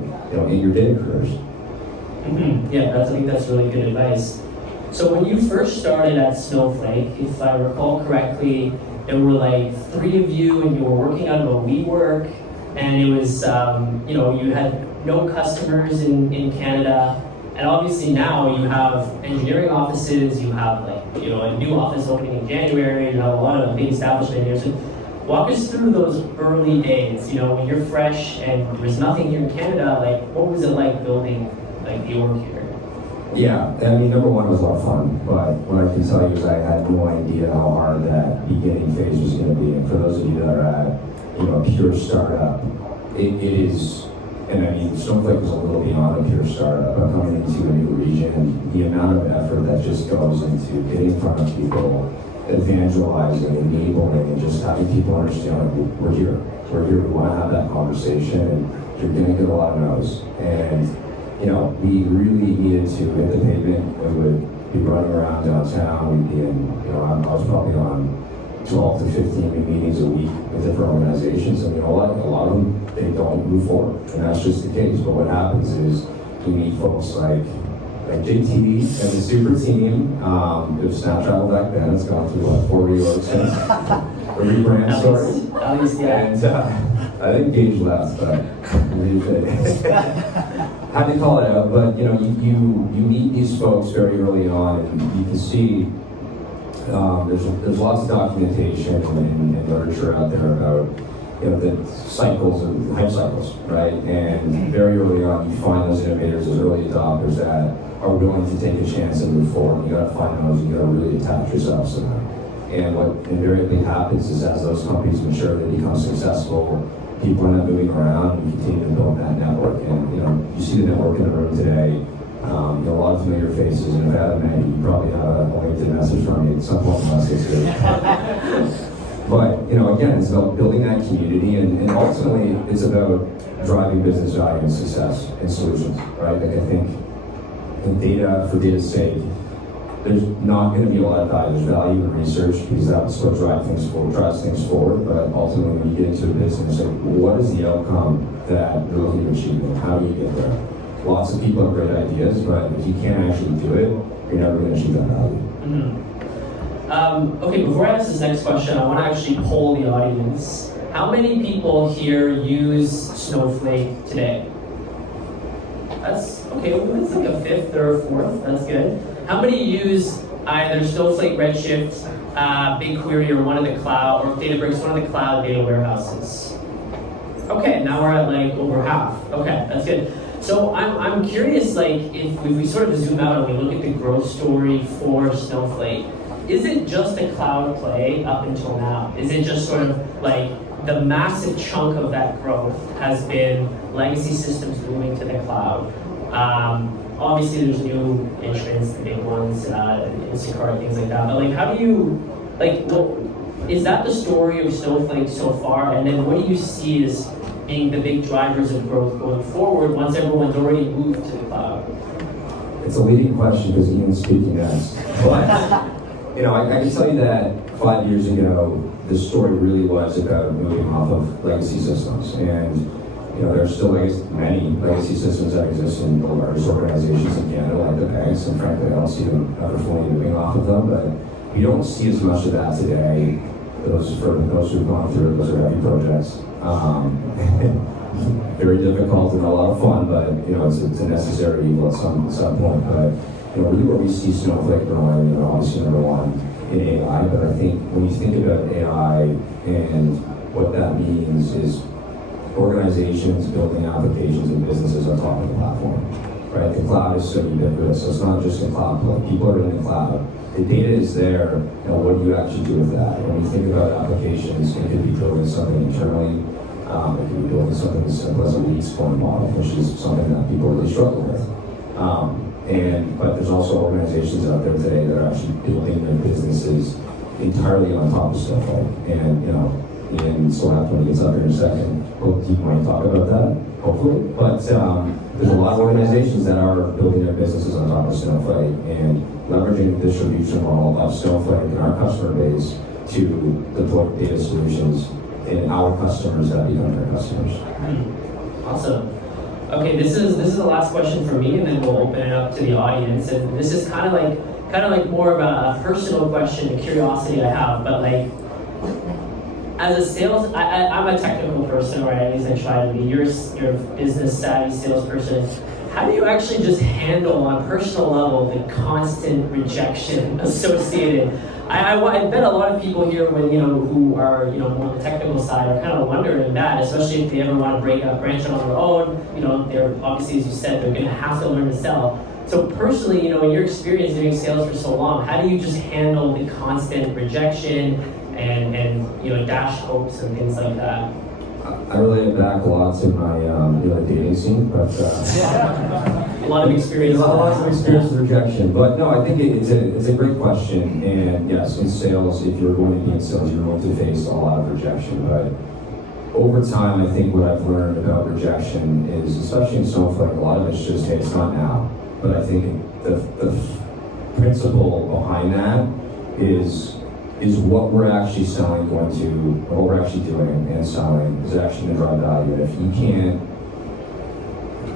in your data careers. Mm-hmm. Yeah, I think that's really good advice. So when you first started at Snowflake, if I recall correctly, there were 3 of you, and you were working out of a WeWork, and it was, you had no customers in Canada, and obviously now you have engineering offices, you have a new office opening in January, you have a lot of big establishment here. So walk us through those early days, when you're fresh and there's nothing here in Canada, what was it like building the org here? Yeah, I mean, number one, it was a lot of fun, but what I can tell you is I had no idea how hard that beginning phase was going to be. And for those of you that are at, a pure startup, it is, and I mean, Snowflake was a little beyond a pure startup. I'm coming into a new region, the amount of effort that just goes into getting in front of people, evangelizing, enabling, and just having people understand, we're here, we want to have that conversation, and you're going to get a lot of no's. And we really needed to hit the pavement. We would be running around downtown. We'd be in, I was probably on 12 to 15 meetings a week with different organizations. And a lot of them, they don't move forward. And that's just the case. But what happens is you meet folks like JT and the super team. It was Snapchat back then. It's gone through 4 reorgs since. A rebrand story. At least, yeah. And I think Gage left, but had to call it out. But you meet these folks very early on, and you can see there's lots of documentation and literature out there about the cycles of hype cycles, right? And very early on, you find those innovators, those early adopters that are willing to take a chance and move forward. You got to find those. You got to really attach yourself somehow. And what invariably happens is as those companies mature, they become successful. People end up moving around and continue to build that network. And you see the network in the room today. A lot of familiar faces, and if I haven't met you, probably have a LinkedIn message from me at some point in the last 6 years. But again, it's about building that community, and ultimately, it's about driving business value and success and solutions, right? I think data for data's sake, there's not going to be a lot of value. There's value in research because that's what drives things forward. But ultimately, when you get into a business, like, what is the outcome that you're looking to achieve? And how do you get there? Lots of people have great ideas, but if you can't actually do it, you're never going to achieve that value. Okay, before I ask this next question, I want to actually poll the audience. How many people here use Snowflake today? That's okay, well, it's like a fifth or a fourth, that's good. How many use either Snowflake, Redshift, BigQuery, or one of the cloud, or Databricks, one of the cloud data warehouses? Okay, now we're at like over half. Okay, that's good. So I'm curious, like, if we sort of zoom out and we look at the growth story for Snowflake, is it just a cloud play up until now? Is it just sort of like the massive chunk of that growth has been legacy systems moving to the cloud? Obviously, there's new entrants, the big ones, Instacart, things like that. But like, how do you, like, is that the story of Snowflake so far? And then what do you see as being the big drivers of growth going forward once everyone's already moved to the cloud? It's a leading question because Ian's speaking next. But I can tell you that 5 years ago, the story really was about moving off of legacy systems. And there are still many legacy systems that exist in the largest organizations in Canada, like the banks, and frankly, I don't see them ever fully moving off of them. But we don't see as much of that today. Those who've gone through it, those are heavy projects. Very difficult and a lot of fun, but it's a necessary evil at some point. But really where we see Snowflake growing, obviously number one in AI, but I think when you think about AI and what that means is organizations building applications and businesses on top of the platform, right? The cloud is so ubiquitous, so it's not just a cloud play. People are in the cloud. The data is there, what do you actually do with that? When you think about applications, it could be building something internally, it could be building something as simple as a lead scoring model, which is something that people really struggle with. But there's also organizations out there today that are actually building their businesses entirely on top of Snowflake. And Ian Slap, when he gets up here in a second, he might talk about that, hopefully. But there's a lot of organizations that are building their businesses on top of Snowflake and leveraging the distribution model of Snowflake and our customer base to deploy data solutions in our customers that become their customers. Awesome. Okay, this is the last question for me, and then we'll open it up to the audience. And this is kind of like more of a personal question, a curiosity I have. But like, as a sales, I'm a technical person, or at least I try to be. You're a business savvy salesperson. How do you actually just handle on a personal level the constant rejection associated? I bet a lot of people here, who are more on the technical side, are kind of wondering that, especially if they ever want to branch out on their own. They're obviously, as you said, they're going to have to learn to sell. So personally, in your experience doing sales for so long, how do you just handle the constant rejection and dash hopes and things like that? I relate it back a lot to my dating scene, but a lot of experience. Lots of experience with rejection, but no, I think it's a great question. And yes, in sales, if you're going to be in sales, you're going to face a lot of rejection. But over time, I think what I've learned about rejection is, especially in Snowflake, a lot of it's just, hey, it's not now. But I think the principle behind that is what we're actually selling what we're actually doing and selling is actually going to drive value. And if you can't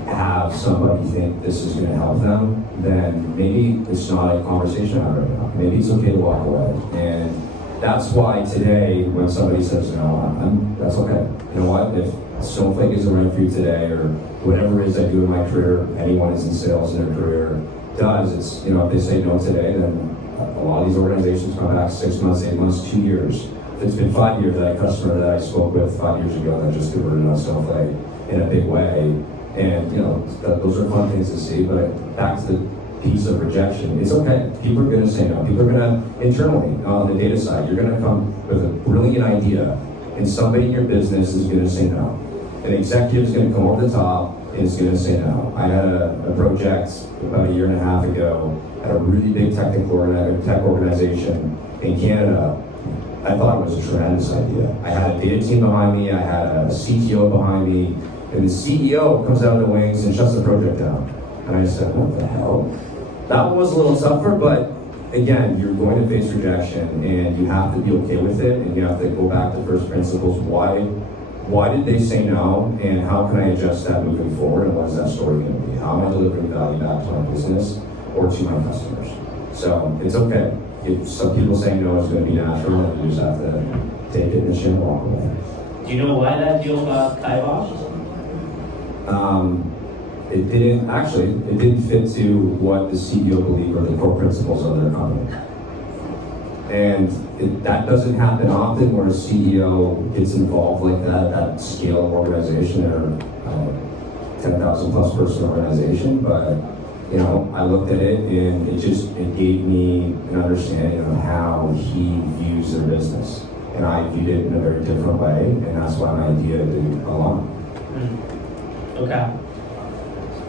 have somebody think this is going to help them, then maybe it's not a conversation right now. Maybe it's okay to walk away. And that's why today, when somebody says, no, that's okay. You know what? If Snowflake isn't right for you today, or whatever it is I do in my career, anyone who's in sales in their career does, it's, if they say no today, then a lot of these organizations come back 6 months, 8 months, 2 years. It's been 5 years that a customer that I spoke with 5 years ago that just converted on Snowflake in a big way. And those are fun things to see, but back to the piece of rejection, it's okay. People are gonna say no. People are gonna, internally, on the data side, you're gonna come with a brilliant idea, and somebody in your business is gonna say no. An executive is gonna come over the top and is gonna say no. I had a project about 1.5 years ago at a really big tech organization in Canada. I thought it was a tremendous idea. I had a data team behind me, I had a CTO behind me, and the CEO comes out of the wings and shuts the project down. And I said, what the hell? That one was a little tougher, but again, you're going to face rejection, and you have to be okay with it, and you have to go back to first principles. Why did they say no, and how can I adjust that moving forward, and what is that story going to be? How am I delivering value back to my business or to my customers? So it's okay. If some people saying no is going to be natural, and you just have to take it in the chin and walk away. Do you know why that deal got kiboshed? It didn't fit to what the CEO believed or the core principles of their company. And that doesn't happen often where a CEO gets involved like that at scale of organization or 10,000 plus person organization. But, you know, I looked at it and it gave me an understanding of how he views their business. And I viewed it in a very different way, and that's why my idea did a lot. Okay.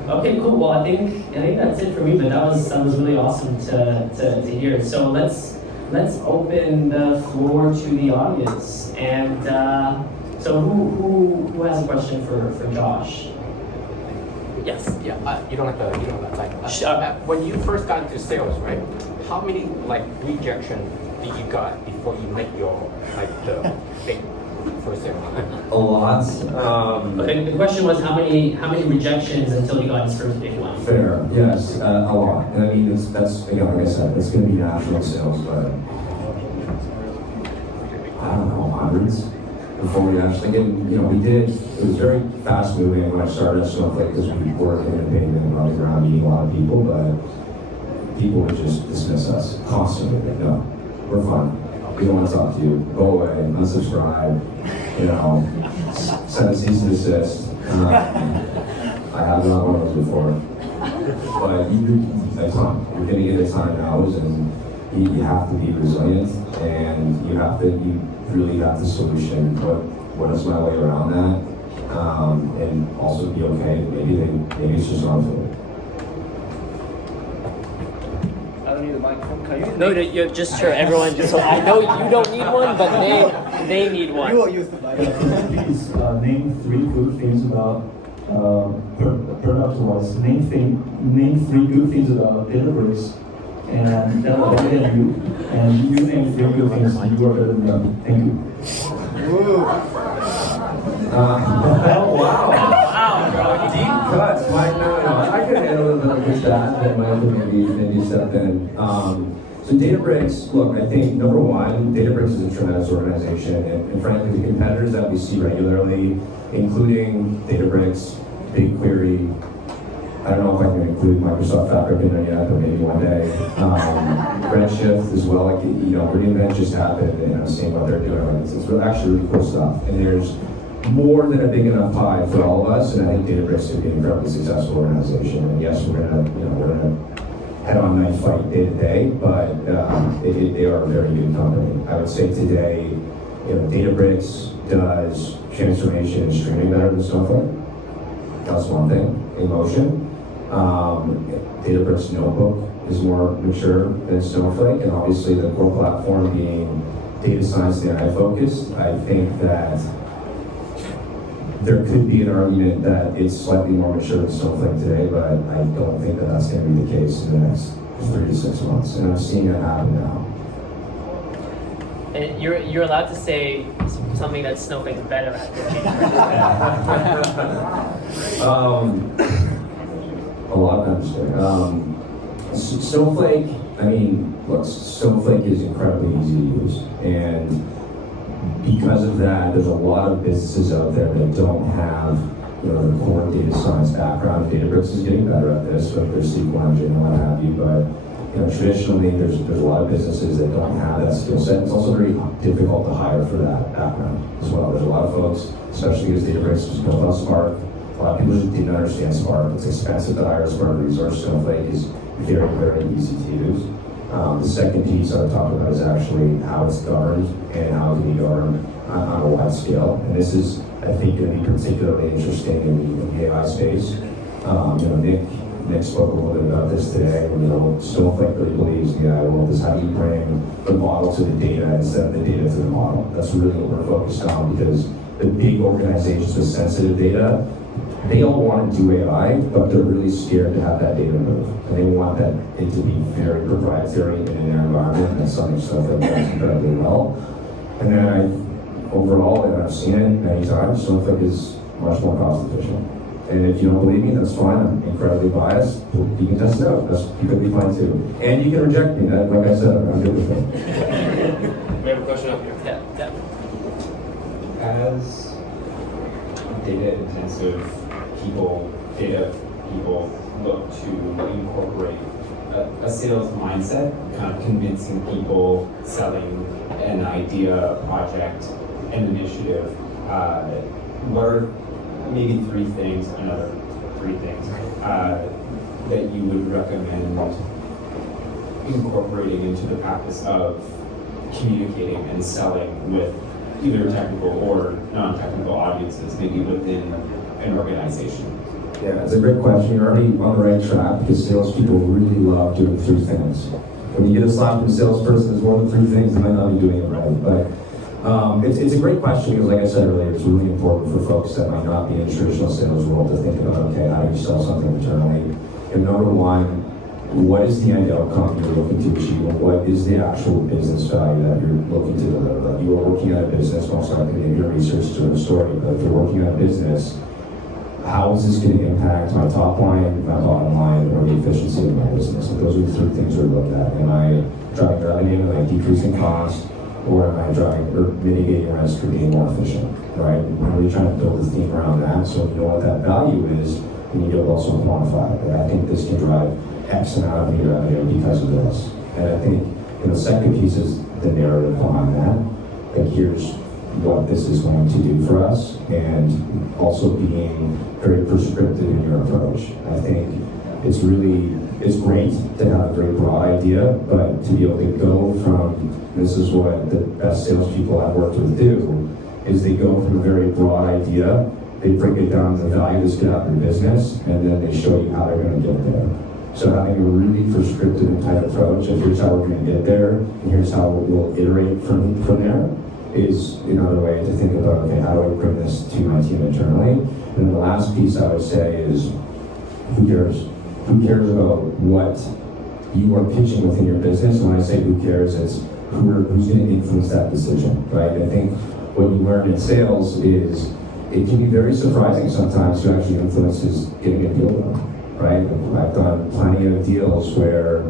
Okay, cool. Well, I think that's it for me. But that was really awesome to hear. So let's open the floor to the audience. And so who has a question for Josh? Yes. Yeah, you don't have to, Sure. when you first got into sales, right, how many, rejection did you got before you make your, the big first sale? A lot. Okay, the question was how many rejections until you got his first big one? Fair, yes, a lot. And I mean, that's again, like I said, it's going to be natural sales, but I don't know, hundreds before we actually get, it was very fast moving when I started at Snowflake because we were innovating and running around meeting a lot of people, but people would just dismiss us constantly. Like, no, we're fine. We don't want to talk to you. Go away, unsubscribe, send a cease and desist. I have not one of those before. But you're going to get a ton of no's, and you have to be resilient, and you really have to solution what is my way around that, and also be okay. Maybe it's just not for I don't need a microphone. Can you? No, you're just sure everyone. So I know you don't need one, but they need one. You will use the microphone. Please name 3 good things about product-wise. Name 3 good things about Databricks, and that will better than you. And you name 3 good things, and you are better than them. Thank you. oh, wow, bro. Deep cuts. I could handle a little bit with that, but Michael maybe step in. So Databricks, look, I think number one, Databricks is a tremendous organization, and frankly, the competitors that we see regularly, including Databricks, BigQuery, I don't know if I can include Microsoft Fabric in there yet, but maybe one day. Redshift as well, reInvent just happened, and I'm seeing what they're doing. It's actually really cool stuff, and there's more than a big enough pie for all of us, and I think Databricks could be an incredibly successful organization. And yes, we're gonna head-on knife fight day to day, but they are a very good company. I would say today, Databricks does transformation and streaming better than Snowflake. That's one thing. In motion, Databricks Notebook is more mature than Snowflake, and obviously the core platform being data science and AI focused. I think that there could be an argument that it's slightly more mature than Snowflake today, but I don't think that that's going to be the case in the next 3 to 6 months, and I'm seeing that happen now. And you're allowed to say something that Snowflake's better at. A lot of understanding. Snowflake, Snowflake is incredibly easy to use, and because of that, there's a lot of businesses out there that don't have, the core data science background. Databricks is getting better at this, but there's SQL engine and what have you. But traditionally, there's a lot of businesses that don't have that skill set. It's also very difficult to hire for that background as well. There's a lot of folks, especially because Databricks was built on Spark. A lot of people just didn't understand Spark. It's expensive to hire a Spark resource. Snowflake is very, very easy to use. The second piece I would talk about is actually how it's governed and how it can be governed on a wide scale. And this is, I think, going to be particularly interesting in the AI space. Nick spoke a little bit about this today. Snowflake really believes in the AI world is how do you bring the model to the data instead of the data to the model. That's really what we're focused on, because the big organizations with sensitive data they all want to do AI, but they're really scared to have that data move. And they want that it to be very proprietary in their environment, and some stuff that works incredibly well. And then overall, and I've seen it many times, Snowflake is much more cost efficient. And if you don't believe me, that's fine. I'm incredibly biased. You can test it out. That's completely fine too. And you can reject me. That, like I said, I'm good with it. We have a question up here. Yeah. As data-intensive data people look to incorporate a sales mindset, kind of convincing people, selling an idea, a project, an initiative, what are maybe three things that you would recommend incorporating into the practice of communicating and selling with either technical or non-technical audiences, maybe within an organization? Yeah, it's a great question. You're already on the right track because salespeople really love doing three things. When you get a slap from a salesperson, there's more than three things, they might not be doing it right. But it's a great question because, like I said earlier, it's really important for folks that might not be in traditional sales world to think about, okay, how do you sell something internally? And number one, what is the end outcome you're looking to achieve, and what is the actual business value that you're looking to deliver? Like, you are working at a business, most likely maybe your research to a story, but if you're working at a business, how is this going to impact my top line, my bottom line, or the efficiency of my business? And those are the three things we look at. Am I driving revenue, am I decreasing cost, or am I driving or mitigating risk or being more efficient, right? I'm really trying to build a theme around that, so you know what that value is, and you can also quantify it. I think this can drive X amount of revenue because of this. And I think the second piece is the narrative behind that. Like, here's what this is going to do for us, and also being very prescriptive in your approach. I think it's great to have a very broad idea, but to be able to go from, this is what the best salespeople I've worked with do, is they go from a very broad idea, they break it down to the value that's going to have your business, and then they show you how they're going to get there. So having a really prescriptive and tight approach of here's how we're going to get there, and here's how we'll iterate from there, is another way to think about, okay, how do I bring this to my team internally? And then the last piece I would say is, who cares? Who cares about what you are pitching within your business? And when I say who cares, it's who's going to influence that decision, right? I think what you learn in sales is it can be very surprising sometimes who actually influences getting a deal done, right? I've done plenty of deals where,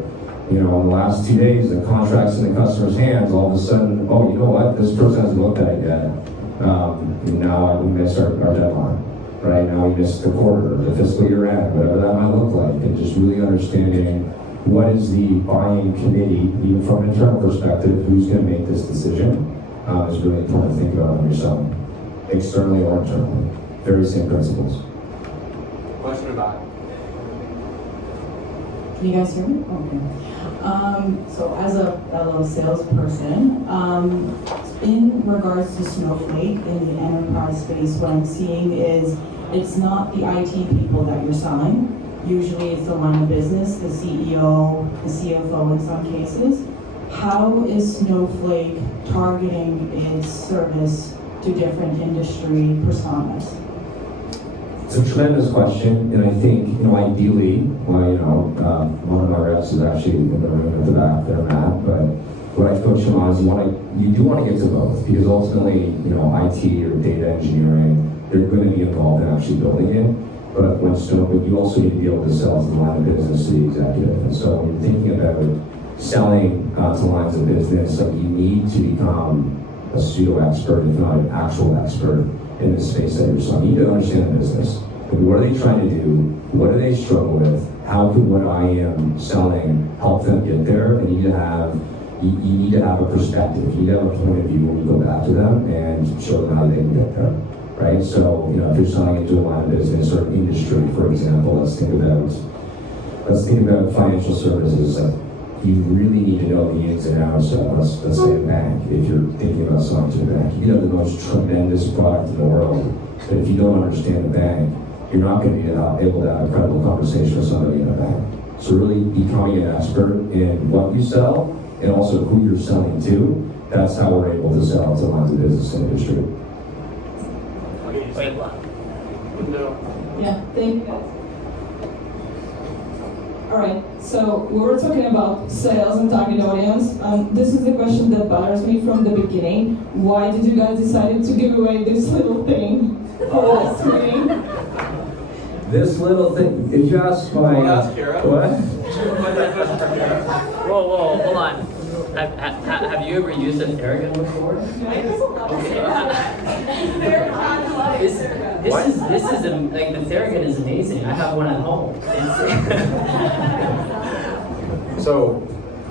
in the last 2 days, the contract's in the customer's hands, all of a sudden, oh, you know what, this person hasn't looked at it yet. Now we missed our deadline, right? Now we missed the quarter, the fiscal year end, whatever that might look like, and just really understanding what is the buying committee, even from an internal perspective, who's going to make this decision, is really important to think about when you're selling, externally or internally. Very same principles. Question about. Can you guys hear me? Okay. So as a fellow salesperson, in regards to Snowflake in the enterprise space, what I'm seeing is it's not the IT people that you're selling. Usually it's the line of business, the CEO, the CFO in some cases. How is Snowflake targeting its service to different industry personas? It's a tremendous question, and I think, ideally, one of my reps is actually in the room at the back there, Matt, but what I coach him on is you do want to get to both, because ultimately, IT or data engineering, they're going to be involved in actually building it, but you also need to be able to sell to the line of business to the executive. And so when you're thinking about selling to lines of business, you need to become a pseudo-expert, if not an actual expert, in the space that you're selling. You need to understand the business. What are they trying to do? What do they struggle with? How could what I am selling help them get there? And you need to have a perspective. You need to have a point of view when you go back to them and show them how they can get there, right? So, if you're selling into a line of business or industry, for example, let's think about financial services. You really need to know the ins and outs of, let's say, a bank. If you're thinking about selling to a bank, you have the most tremendous product in the world, but if you don't understand the bank, you're not going to be able to have a credible conversation with somebody in a bank. So really becoming an expert in what you sell and also who you're selling to, that's how we're able to sell to lines of business and industry. Yeah, thank you. All right, so we were talking about sales and target audience. This is the question that bothers me from the beginning. Why did you guys decide to give away this little thing for us meeting? This little thing, if you ask my... What? Whoa, hold on. Have you ever used a Theragun before? This is like the Theragun is amazing. I have one at home. So,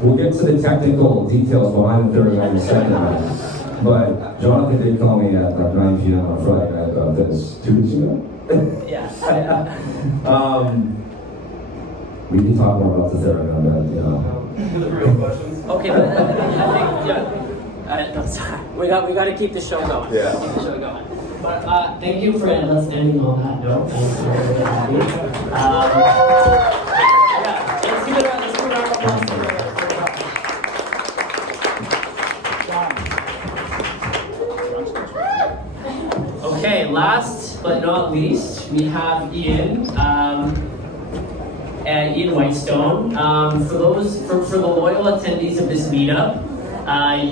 we'll get to the technical details behind the 30 in a second. But Jonathan did call me at like 9 p.m. on Friday night about this 2 weeks ago. Yeah. We can talk more about the Theragun, but you know. The real questions. Okay, but I think no, sorry. We got to keep the show going. Yeah. Keep the show going. But thank you, friend. Let's end on that note. Thanks for having me. Yeah, let's give it a round of applause. Okay, last but not least, we have Ian. And Ian Whitestone. For the loyal attendees of this meetup,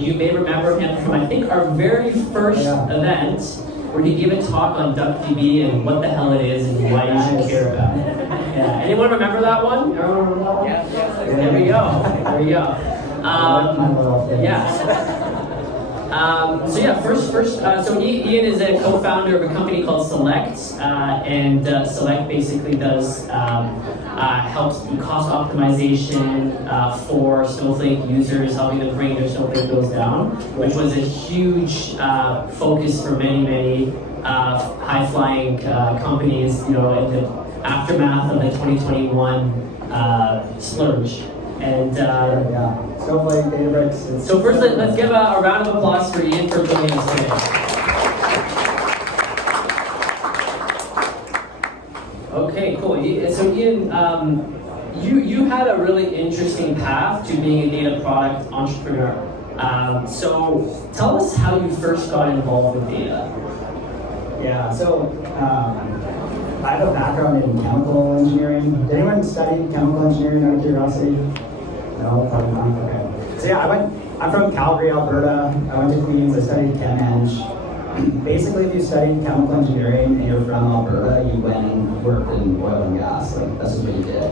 you may remember him from I think our very first event, where he gave a talk on DuckDB and what the hell it is and why you should care about it. Yeah. Anyone remember that one? Everyone remember that one? Yeah. There we go. There we go. Yeah. So Ian is a co-founder of a company called Select, and Select basically does helps do cost optimization for Snowflake users, helping them bring their Snowflake bills down, which was a huge focus for many high-flying companies, you know, in the aftermath of the 2021 splurge. And Snowflake, Databricks. So first, let's give a round of applause for Ian for joining us today. Okay, cool. So Ian, you had a really interesting path to being a data product entrepreneur. So tell us how you first got involved with data. Yeah, so I have a background in chemical engineering. Did anyone study chemical engineering out of curiosity? No, probably not. Okay. So yeah, I'm from Calgary, Alberta. I went to Queens. I studied Chem Eng. Basically, if you studied chemical engineering and you're from Alberta, you went and worked in oil and gas. Like that's just what you did.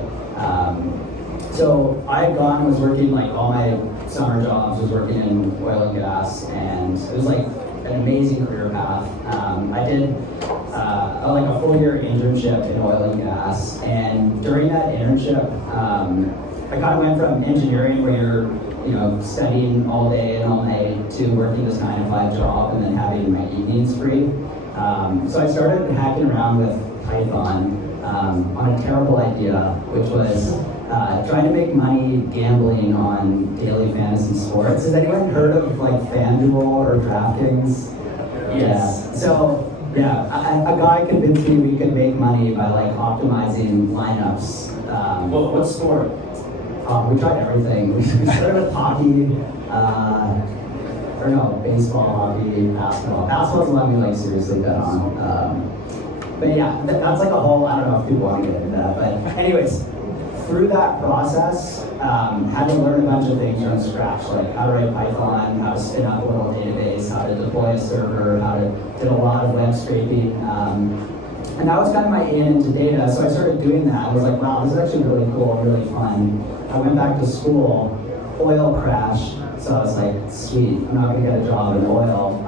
So I had gone and was working like all my summer jobs was working in oil and gas, and it was like an amazing career path. I did like a full-year internship in oil and gas, and during that internship, I kind of went from engineering where you're studying all day and all night to working this 9-to-5 job and then having my evenings free. So I started hacking around with Python on a terrible idea, which was trying to make money gambling on daily fantasy sports. Has anyone heard of like FanDuel or DraftKings? Yes. Yeah. So yeah, a guy convinced me we could make money by like optimizing lineups. What sport? We tried everything. We started with hockey, baseball, hockey, basketball. Basketball's the one we like seriously bet on. But yeah, that's like a whole, I don't know if people want to get into that. But anyways, through that process, had to learn a bunch of things from scratch, like how to write Python, how to spin up a little database, how to deploy a server, did a lot of web scraping. And that was kind of my in into data, so I started doing that. I was like, wow, this is actually really cool, really fun. I went back to school, oil crash, so I was like, sweet, I'm not gonna get a job in oil.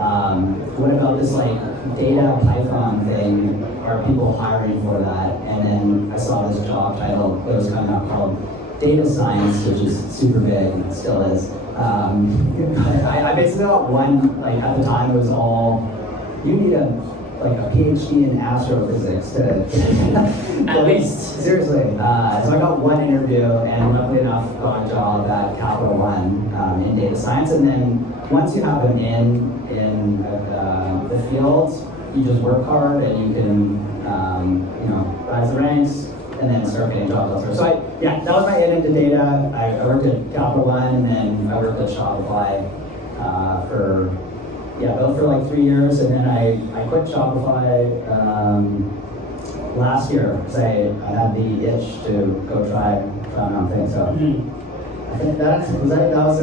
What about this like data Python thing? Are people hiring for that? And then I saw this job title that was coming up called data science, which is super big, and it still is. I basically got one, like at the time it was all, you need a PhD in astrophysics to at least. Seriously. So I got one interview and luckily enough got a job at Capital One in data science. And then once you have an in the field, you just work hard and you can rise the ranks and then start getting jobs elsewhere. So that was my in into data. I worked at Capital One and then I worked at Shopify for like 3 years, and then I quit Shopify last year, because I had the itch to go try my own thing. So I think that was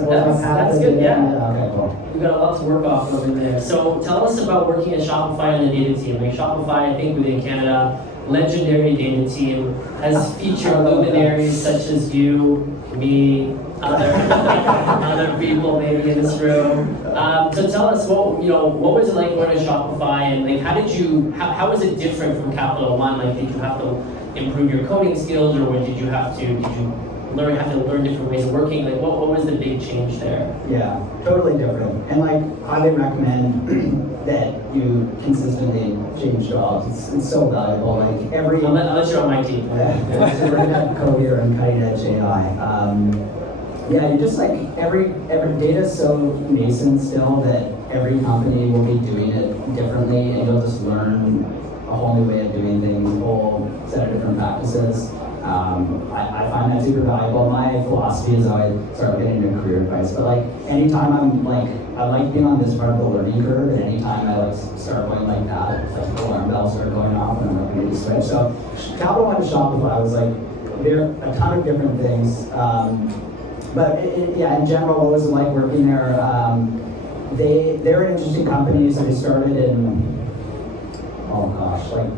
good. Yeah. Okay, cool. We've got a lot to work off over there. So tell us about working at Shopify and the data team. Like Shopify, I think within Canada, legendary data team has featured luminaries such as you, me, other people maybe in this room. So tell us what was it like going to Shopify, and like how was it different from Capital One? Like did you have to improve your coding skills, or did you have to learn different ways of working? Like what was the big change there? Yeah, totally different. And like highly recommend that you consistently change jobs. It's so valuable. Like unless you're on my team. So we're at Cohere and cutting edge AI. Yeah, you just like every data's so nascent still that every company will be doing it differently, and you'll just learn a whole new way of doing things, a whole set of different practices. I find that super valuable. My philosophy is always start getting into career advice, but like anytime I like being on this part of the learning curve, and anytime I like start going like that, like the alarm bells start going off, and I'm like ready to switch. So Capital One to Shopify was like there are a ton of different things. But in general, what was it like working there? They're an interesting company, so they started in, like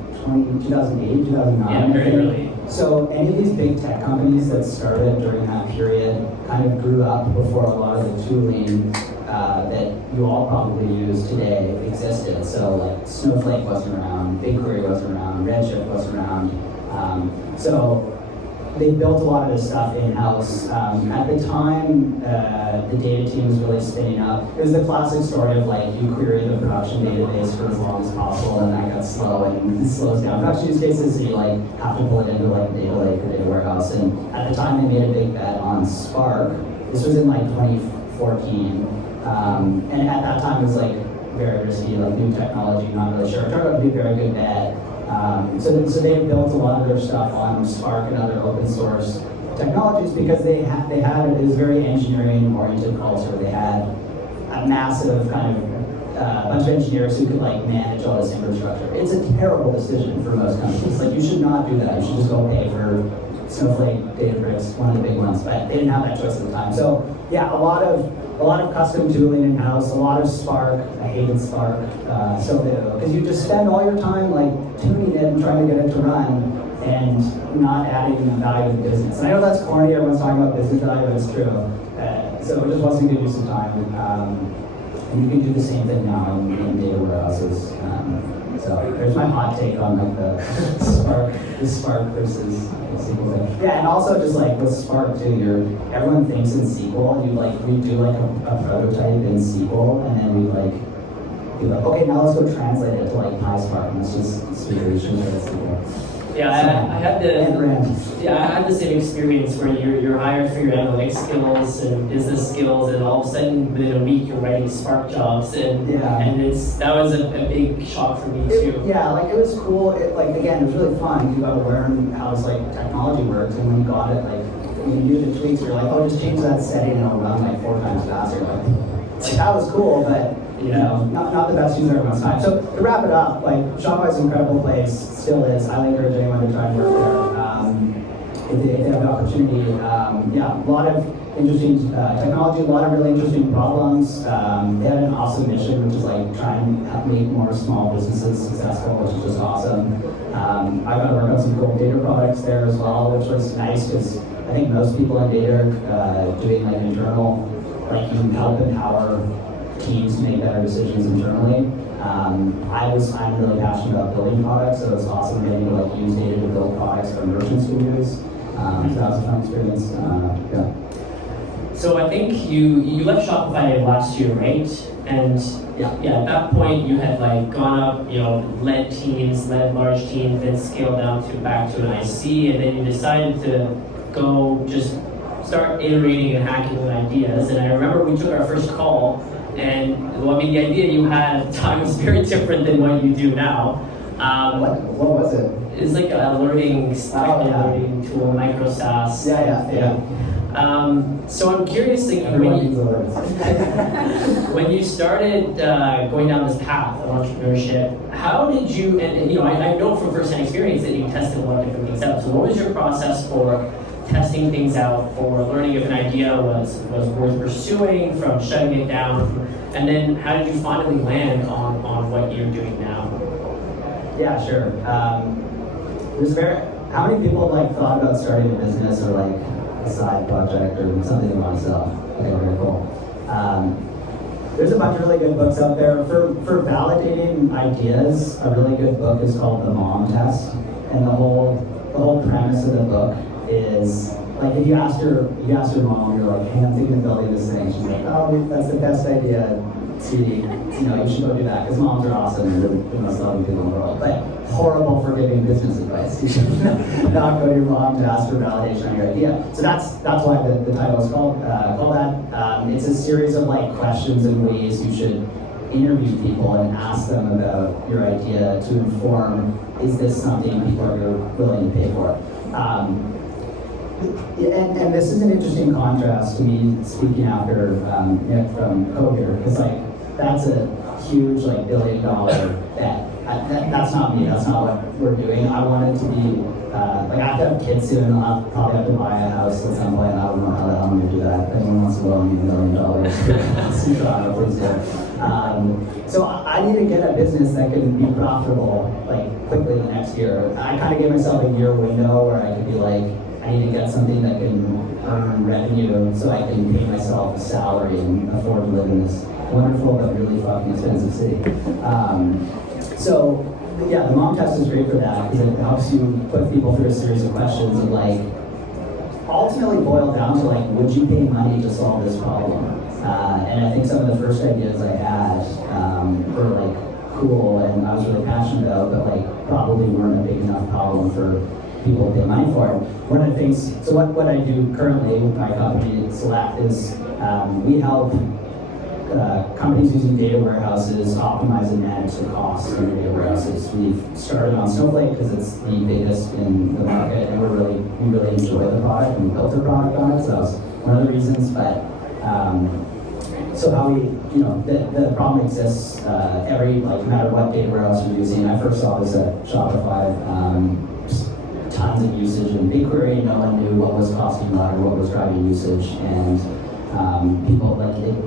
2008, 2009. Yeah, very early. So any of these big tech companies that started during that period kind of grew up before a lot of the tooling that you all probably use today existed. So like Snowflake wasn't around, BigQuery wasn't around, Redshift wasn't around. So they built a lot of this stuff in-house. At the time, the data team was really spinning up. It was the classic story of like you query the production database for as long as possible, and that got slow and it slows down production use cases, so you like have to pull it into like data lake or data warehouse. And at the time, they made a big bet on Spark. This was in like 2014, and at that time it was like very risky, like new technology, not really sure. It turned out to be a very good bet. So they built a lot of their stuff on Spark and other open source technologies because it was a very engineering oriented culture. They had a massive kind of bunch of engineers who could like manage all this infrastructure. It's a terrible decision for most companies. Like you should not do that. You should just go pay for Snowflake, Databricks, one of the big ones. But they didn't have that choice at the time. So yeah, a lot of custom tooling in-house, a lot of Spark. I hated Spark, because you just spend all your time like tuning it and trying to get it to run and not adding value to the business. And I know that's corny, everyone's talking about business value, but it's true. So it just wasn't good use of time. And you can do the same thing now in data warehouses. So there's my hot take on like the Spark versus SQL thing. Yeah, and also just like with Spark too, everyone thinks in SQL. We do like a prototype in SQL, and then we be like, okay, now let's go translate it to like PySpark, and it's just figurations of SQL. Yeah, I had the same experience where you're hired for your analytics skills and business skills, and all of a sudden within a week you're writing Spark jobs, and that was a big shock for me too. It was cool. It was really fun. You got to learn how technology works, and when you got it, when you do the tweaks, you're like, oh, just change that setting and it'll run 4 times faster. That was cool, but not the best use of everyone's time. So to wrap it up, Shopify's an incredible place, still is. I encourage anyone to try and work there if they have the opportunity. A lot of interesting technology, a lot of really interesting problems. They had an awesome mission, which is try and help make more small businesses successful, which is just awesome. I got to work on some cool data products there as well, which was nice because I think most people in data are doing internal, you help empower teams to make better decisions internally. I'm really passionate about building products, so it's awesome getting to use data to build products for merchants to use. So that was a fun experience. So I think you left Shopify last year, right? And at that point you had gone up, led large teams, then scaled down back to an IC, and then you decided to go just start iterating and hacking with ideas. And I remember we took our first call, and the idea you had at the time was very different than what you do now. What was it? It's a learning tool, micro SaaS. So I'm curious, like, when you started going down this path of entrepreneurship, how did you, and you know, I know from firsthand experience that you tested a lot of different things out. So what was your process for testing things out, for learning if an idea was worth pursuing, from shutting it down, and then how did you finally land on what you're doing now? Yeah, sure. How many people like thought about starting a business or like a side project or something they want to sell? Okay, very cool. There's a bunch of really good books out there. For validating ideas, a really good book is called The Mom Test. And the whole premise of the book is, like, if you ask your mom, you're like, hey, I'm thinking of building this thing. She's like, oh, that's the best idea, sweetie. You know, you should go do that, because moms are awesome and they're the most loving people in the world. But horrible for giving business advice. You should not go to your mom to ask for validation on your idea. So that's why the title is called that. It's a series of like questions and ways you should interview people and ask them about your idea to inform, is this something people are willing to pay for? And this is an interesting contrast to me speaking after Nick from Cohere, because like that's a huge like $1 billion bet. That's not me. That's not what we're doing. I want it to be like I have to have kids soon. I'll probably have to buy a house at some point. I don't know how the hell I'm going to do that. If anyone wants to loan me $1 million, please do. So I need to get a business that can be profitable like quickly the next year. I kind of gave myself a year window where I could be like, I need to get something that can earn revenue so I can pay myself a salary and afford to live in this wonderful but really fucking expensive city. So yeah, the mom test is great for that because it helps you put people through a series of questions and like ultimately boil down to like, would you pay money to solve this problem? And I think some of the first ideas I had were like cool and I was really passionate about, but like probably weren't a big enough problem for people to pay money for it. One of the things, so what I do currently with my company Select is we help companies using data warehouses optimize and manage the costs of their data warehouses. We've started on Snowflake because it's the biggest in the market, and we really enjoy the product and we built a product on it. So that was one of the reasons. But so how we, you know, the problem exists no matter what data warehouse you're using. I first saw this at Shopify. Tons of usage in BigQuery. No one knew what was costing a lot or what was driving usage, and people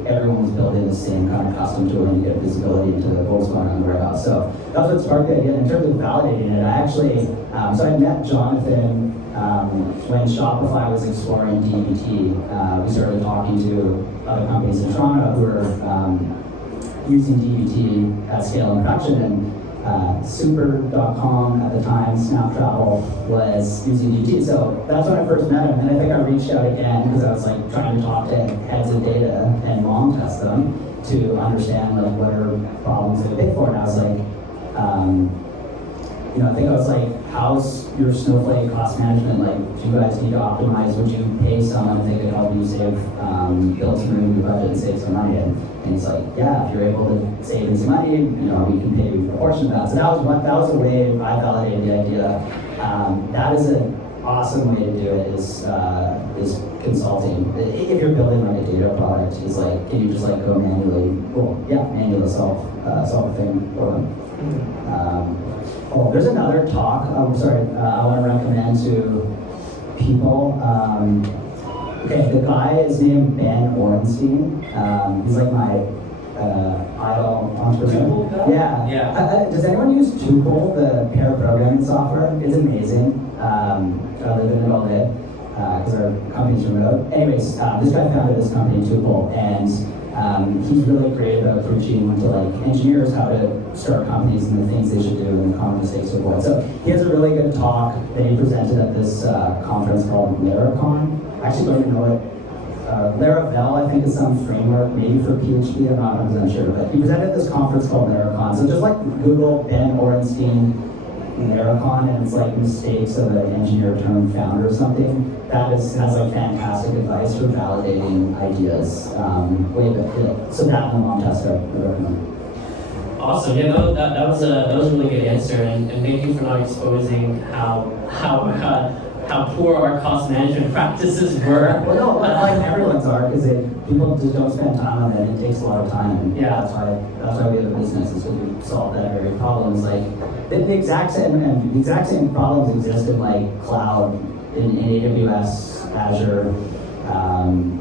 everyone was building the same kind of custom tooling to get visibility into what was going on in the warehouse. So that's what sparked the idea. In terms of validating it, I actually so I met Jonathan when Shopify was exploring DBT. We started talking to other companies in Toronto who were using DBT at scale in production, and Super.com at the time, Snap Travel, was using DBT. So that's when I first met him, and I think I reached out again because I was like trying to talk to heads of data and mom test them to understand like what are problems they pay for. And I was like, I think I was like, how's your Snowflake cost management? Like, do you guys need to optimize? Would you pay someone if they could help you save, build some room in your budget and save some money? And he's like, yeah, if you're able to save some money, we can pay you a portion of that. So that was a way I validated the idea. That is an awesome way to do it is consulting. If you're building like a data product, is like, can you just like go manually solve a thing for them? There's another talk. I want to recommend to people. The guy is named Ben Orenstein. He's like my idol entrepreneur. Yeah. Does anyone use Tuple, the pair programming software? It's amazing. I live in it all day because our company's remote. Anyways, this guy founded this company, Tuple, and he's really great about teaching to like engineers how to start companies and the things they should do and the common mistakes to avoid. So he has a really good talk that he presented at this conference called Laracon. I actually don't even know it. Laravel, I think, is some framework, maybe for PHP, I'm not 100% sure, but he presented at this conference called Laracon. So just like Google Ben Orenstein Laracon, and it's like mistakes of an engineer turned founder or something. That has like fantastic advice for validating ideas. So that and the mom test I recommend. Awesome. Yeah, that was a really good answer, and thank you for not exposing how how poor our cost management practices were. Well, no, like everyone's are, because people just don't spend time on it. It takes a lot of time, and Yeah. that's why we have a business, is to solve that very problems. Like the exact same problems exist in like cloud, in AWS, Azure.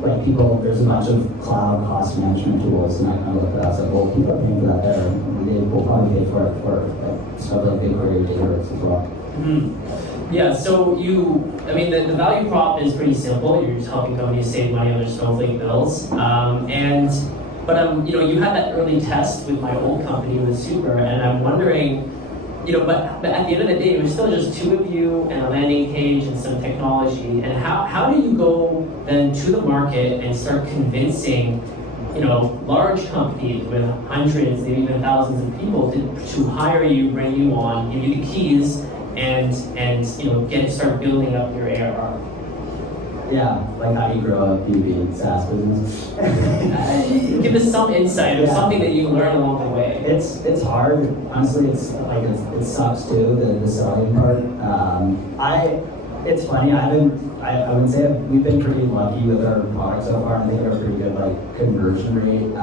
Like there's a bunch of cloud cost management tools, and I kind of look at that. It's like, well, people are paying for that there. They will probably pay for it for like stuff like BigQuery, Databricks as well. Mm-hmm. Yeah, so the value prop is pretty simple. You're just helping companies save money on their Snowflake bills. You had that early test with my old company with Super, and I'm wondering, but at the end of the day, it was still just two of you and a landing page and some technology. And how do you go then to the market and start convincing, large companies with hundreds, maybe even thousands of people to hire you, bring you on, give you the keys, and start building up your ARR? Yeah, like how do you grow a B2B SaaS business? Give us some insight or something that you learned along the way. It's hard. Honestly, it sucks too, the selling part. It's funny. I would say we've been pretty lucky with our product so far. I think we have a pretty good conversion rate.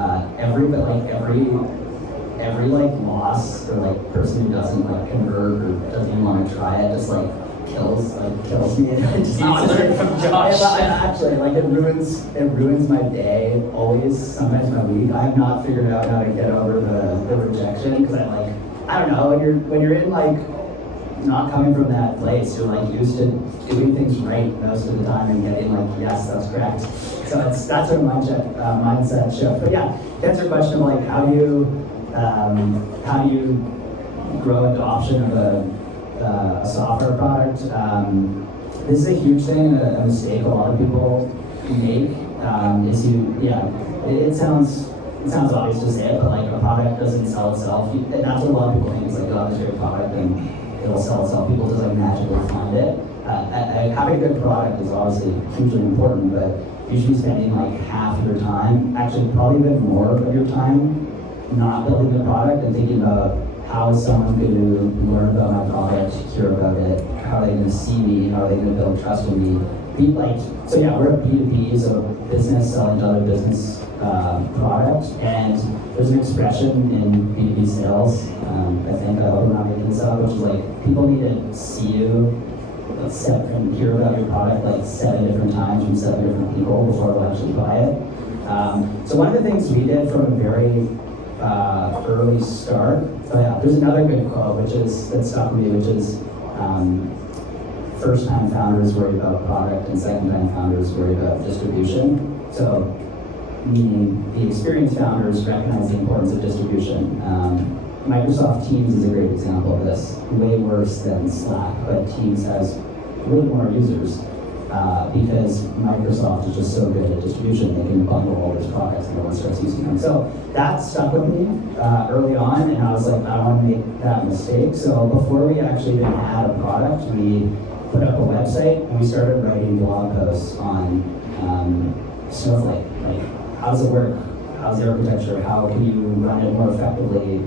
Every loss or person who doesn't convert or doesn't even want to try it just kills me. It just learn from Josh. Actually, it ruins my day always, sometimes my week. I have not figured out how to get over the rejection, because I don't know, when you're in not coming from that place, you're used to doing things right most of the time and getting yes, that's correct. So that's a mindset shift. But yeah, to answer your question of how do you grow adoption of a software product. This is a huge thing, a mistake a lot of people make. It sounds obvious to say it, but a product doesn't sell itself. That's what a lot of people think. It's there's your product and it'll sell itself. People just magically find it. Having a good product is obviously hugely important, but you should be spending half your time, actually probably a bit more of your time, not building the product and thinking about how is someone going to learn about my product, hear about it, how are they going to see me, how are they going to build trust in me. We're a B2B, so business selling to other business product, and there's an expression in B2B sales, I hope I'm not making this up, which is people need to see you and hear about your product 7 different times from 7 different people before they'll actually buy it. So one of the things we did from a very early start. There's another good quote that stuck with me, which is first-time founders worry about product and second-time founders worry about distribution. So, meaning the experienced founders recognize the importance of distribution. Microsoft Teams is a great example of this. Way worse than Slack, but Teams has really more users. Because Microsoft is just so good at distribution, they can bundle all these products and everyone starts using them. So that stuck with me early on, and I was I don't want to make that mistake. So before we actually even had a product, we put up a website and we started writing blog posts on Snowflake. How does it work? How's the architecture? How can you run it more effectively?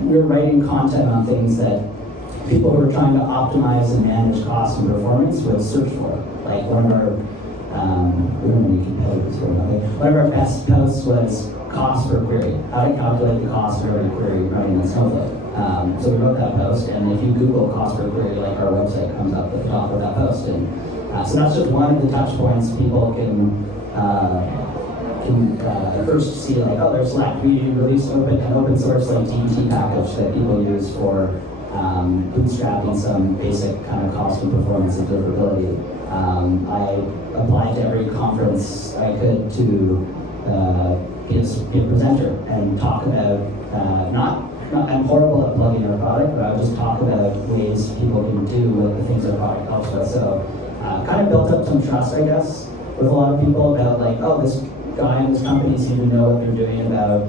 We were writing content on things that people who are trying to optimize and manage cost and performance would search for. One of our, we don't have any competitors here, one of our best posts was cost per query, how to calculate the cost of every query running in Snowflake. So we wrote that post, and if you Google cost per query, our website comes up at the top of that post. And so that's just one of the touch points people can first see there's Slack. We released an open source DBT package that people use for bootstrapping some basic kind of cost and performance and deliverability. I applied to every conference I could to be a presenter and talk about I'm horrible at plugging our product, but I would just talk about ways people can do what the things our product helps with. So kind of built up some trust, I guess, with a lot of people about this guy in this company seems to know what they're doing about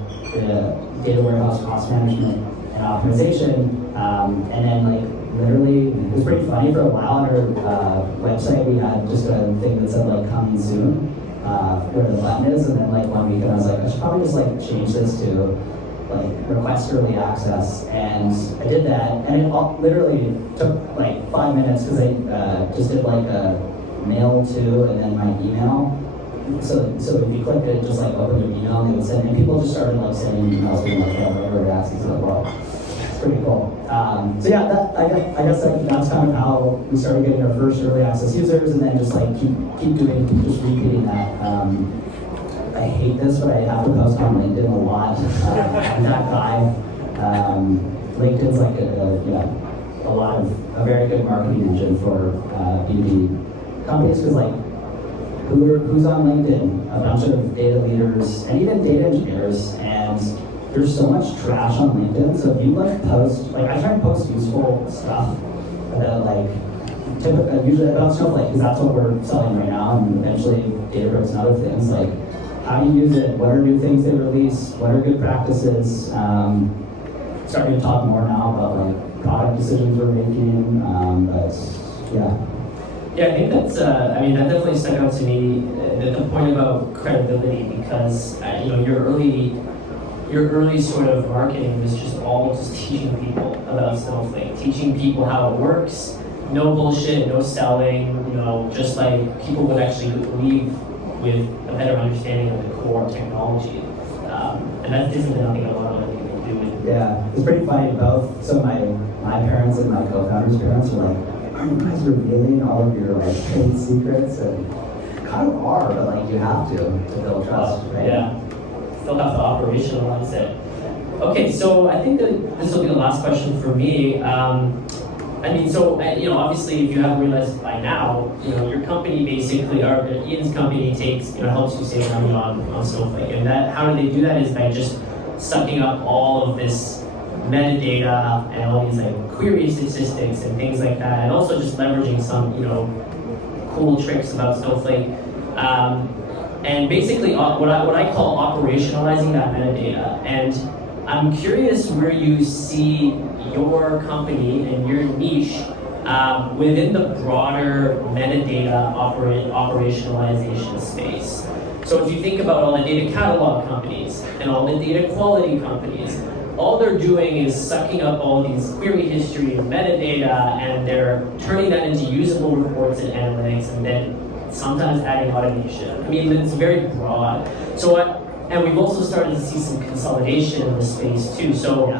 data warehouse cost management and optimization. And then literally, it was pretty funny. For a while on our website, we had just a thing that said coming soon, where the button is, and then 1 week, and I was I should probably just change this to like request early access, and I did that, and it literally took like 5 minutes because I just did like a mail to and then my email. So if you clicked it, just like open your email, and they would send, and people just started like sending emails being like, "Yeah, early access is like, wow." Pretty cool. So yeah, I guess that's kind of how we started getting our first early access users, and then just like keep repeating that. I hate this, but I have to post on LinkedIn a lot. I'm that guy. LinkedIn's like a very good marketing engine for B2B companies, because like who's on LinkedIn? A bunch of data leaders and even data engineers, and there's so much trash on LinkedIn. So if you like post, like I try and post useful stuff about like usually about Snowflake, because that's what we're selling right now, and eventually Databricks and other things. Like, how do you use it? What are new things they release? What are good practices? Starting to talk more now about like product decisions we're making. But yeah. Yeah, I think that's. I mean, that definitely stuck out to me. The point about credibility, because your early sort of marketing was just all just teaching people about Snowflake, teaching people how it works. No bullshit, no selling. You know, just like people would actually leave with a better understanding of the core technology, and that isn't something a lot of people do. Yeah, it's pretty funny. Both. So my parents and my co-founders' parents were like, "Are you guys revealing all of your like trade secrets?" And kind of are, but like you have to build trust, right? Yeah, still have to operationalize it. Okay, so I think that this will be the last question for me. I mean, so obviously, if you haven't realized by now, your company basically, or Ian's company takes, helps you save money on Snowflake, and that how do they do that is by just sucking up all of this metadata and all these like query statistics and things like that, and also just leveraging some cool tricks about Snowflake, and basically what I call operationalizing that metadata. And I'm curious where you see your company and your niche within the broader metadata operationalization space. So if you think about all the data catalog companies and all the data quality companies, all they're doing is sucking up all these query history and metadata, and they're turning that into usable reports and analytics, and then sometimes adding automation. I mean, it's very broad. And we've also started to see some consolidation in the space too. So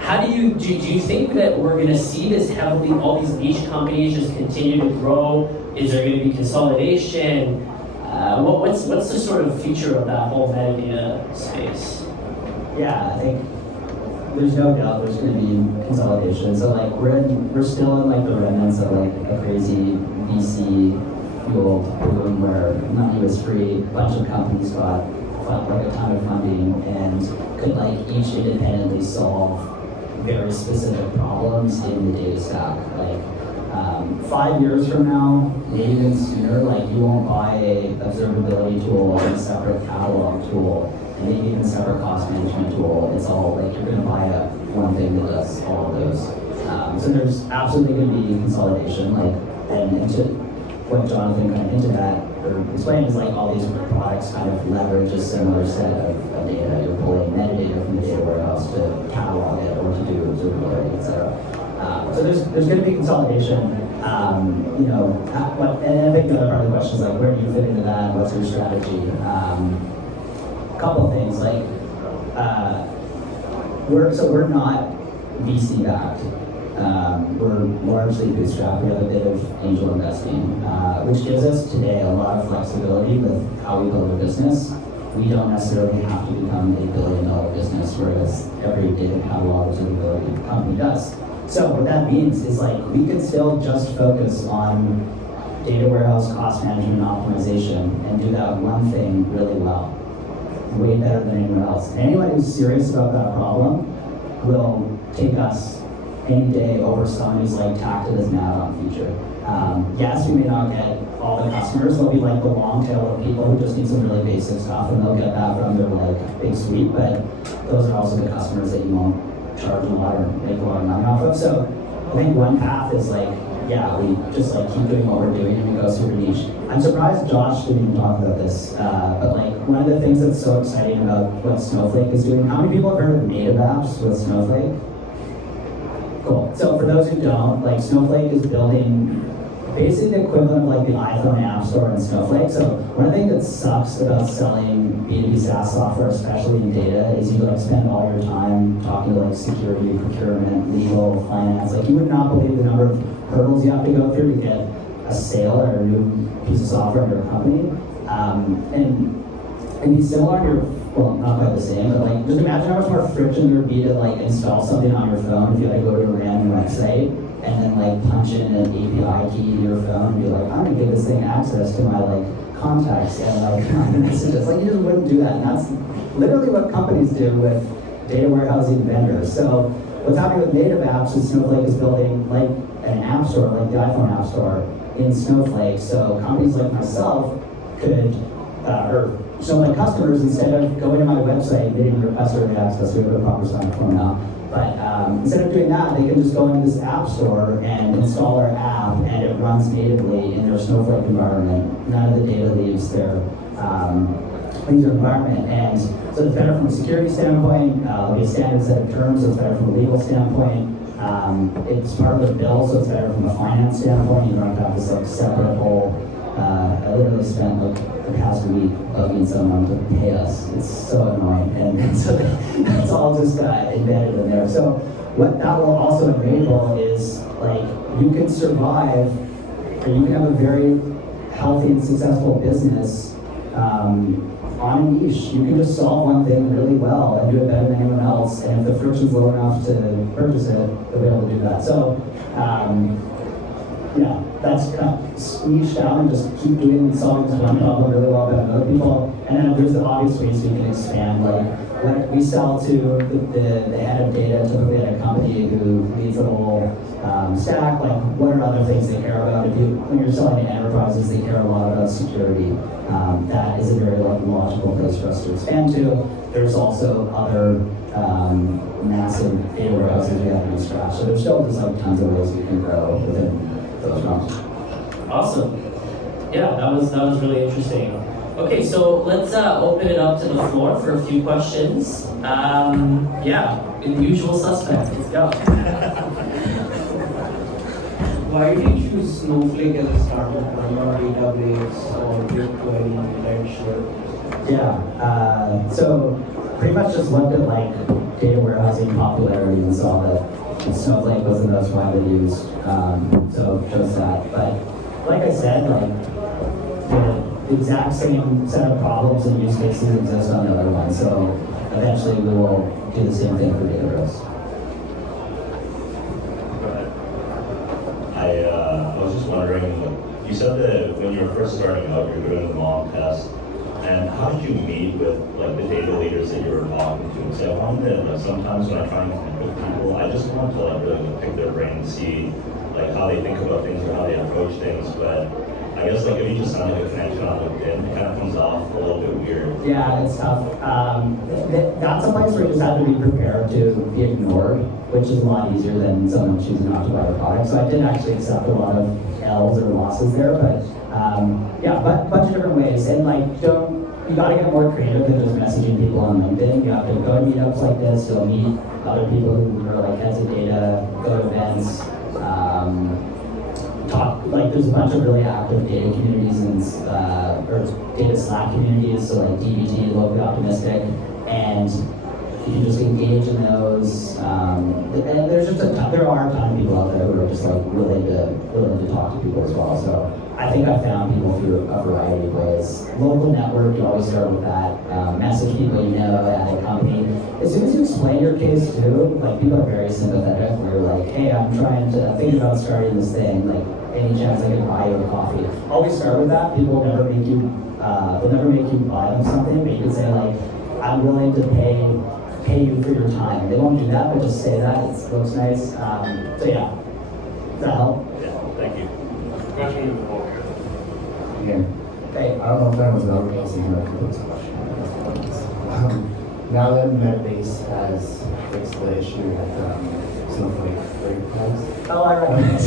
how do you think that we're going to see this heavily, all these niche companies just continue to grow? Is there going to be consolidation? What's the sort of future of that whole metadata space? Yeah, I think there's no doubt there's going to be consolidation. So like we're still in like the remnants of like a crazy VC fueled boom where money was free, a bunch of companies got like a ton of funding and could like each independently solve very specific problems in the data stack. Like 5 years from now, maybe even sooner, like you won't buy a observability tool and a separate catalog tool and maybe even a separate cost management tool. It's all like you're going to buy one thing that does all of those. So there's absolutely going to be consolidation. Like, and to what Jonathan kind of hinted at or explained is like all these products kind of leverage a similar set of data. You're pulling metadata from the data warehouse to catalog it or to do observability, et cetera. So there's going to be consolidation. And I think the other part of the question is like, where do you fit into that? What's your strategy? A couple of things like we're not VC backed. We're largely bootstrapped. We have a bit of angel investing, which gives us today a lot of flexibility with how we build a business. We don't necessarily have to become $1 billion business, whereas every data catalog observability company does. So what that means is like we can still just focus on data warehouse cost management and optimization and do that one thing really well, way better than anyone else. Anyone who's serious about that problem will take us any day over someone who's like tacked it as an add-on feature. Yes, we may not get all the customers. There'll be like the long tail of people who just need some really basic stuff, and they'll get that from their like big suite. But those are also the customers that you won't charge a lot or make a lot of money off of. So I think one path is like yeah, we just like keep doing what we're doing and we go super niche. I'm surprised Josh didn't even talk about this, but like one of the things that's so exciting about what Snowflake is doing, how many people have heard of native apps with Snowflake? Cool. So for those who don't, like Snowflake is building basically the equivalent of like the iPhone App Store in Snowflake. So one of the things that sucks about selling B2B SaaS software, especially in data, is you like spend all your time talking to like security, procurement, legal, finance. Like you would not believe the number of hurdles you have to go through to get a sale or a new piece of software in your company. And it'd be similar on your, well, not quite the same, but like just imagine how much more friction there would be to like install something on your phone if you had to go to a random website and then like punch in an API key to your phone and be like, I'm gonna give this thing access to my like contacts and like my messages. Like you just wouldn't do that. And that's literally what companies do with data warehousing vendors. So what's happening with native apps is Snowflake is building like an app store, like the iPhone App Store in Snowflake. So companies like myself could, or Snowflake customers, instead of going to my website, getting request or access, we have a proper sign phone now. But instead of doing that, they can just go into this app store and install our app, and it runs natively in their Snowflake environment. None of the data leaves their environment, and so it's better from a security standpoint. There'll be a standard set of terms, so it's better from a legal standpoint. It's part of the bill, so it's better from a finance standpoint. You don't have this like separate whole. I literally spent like the past week bugging someone to pay us. It's so annoying, and so that's all just embedded in there. So what that will also enable is like you can survive, or you can have a very healthy and successful business on a niche. You can just solve one thing really well and do it better than anyone else. And if the friction's low enough to purchase it, they'll be able to do that. So. Yeah, that's kind of niche down and just keep solving this one problem really well better than other people. And then there's the obvious ways you can expand. Like we sell to the head of data, typically at a company who leads the whole stack. Like, what are other things they care about? When you're selling to enterprises, they care a lot about security. That is a very logical place for us to expand to. There's also other massive data warehouses we have to scratch. So there's still just tons of ways we can grow within. Awesome. Yeah, that was really interesting. Okay, so let's open it up to the floor for a few questions. Yeah, the usual suspects. Let's go. Why did you choose Snowflake as a startup rather than Database or BigQuery, Redshift? Yeah, so pretty much just looked at like data warehousing popularity and saw that Snowflake was the most widely used, so chose that. But like I said, like the exact same set of problems and use cases exist on the other one. So eventually we will do the same thing for Databricks. I was just wondering, you said that when you were first starting out, you were doing the mock test. And how did you meet with like the data leaders that you were talking to? So I found that like sometimes when I try and connect with people, I just want to like really pick their brain and see like how they think about things or how they approach things. But I guess like if you just send like a connection on LinkedIn, it kind of comes off a little bit weird. Yeah, it's tough. That's a place where you just have to be prepared to be ignored, which is a lot easier than someone choosing not to buy the product. So I did actually accept a lot of L's or losses there, but yeah, but a bunch of different ways. And like, you gotta get more creative than just messaging people on LinkedIn. You have to go to meetups like this, you'll meet other people who are like heads of data, go to events, talk, like there's a bunch of really active data communities and or data Slack communities, so like DBT, locally optimistic, and you can just engage in those. And there's just there are a ton of people out there who are just like willing to talk to people as well. So I think I've found people through a variety of ways. Local network, you always start with that. Message people you know at a company. As soon as you explain your case too, like people are very sympathetic. They're like, hey, I'm thinking about starting this thing. Like, any chance I can buy you a coffee? Always start with that. People will never make you buy them something, but you can say like, I'm willing to pay you for your time. They won't do that, but just say that. It looks nice. So yeah, does that help? Yeah, thank you. Question in the hall. Again, hey, I don't know if that was another question, but I can put this question. Now that Metabase has fixed the issue with Snowflake tags? Oh, I recognize.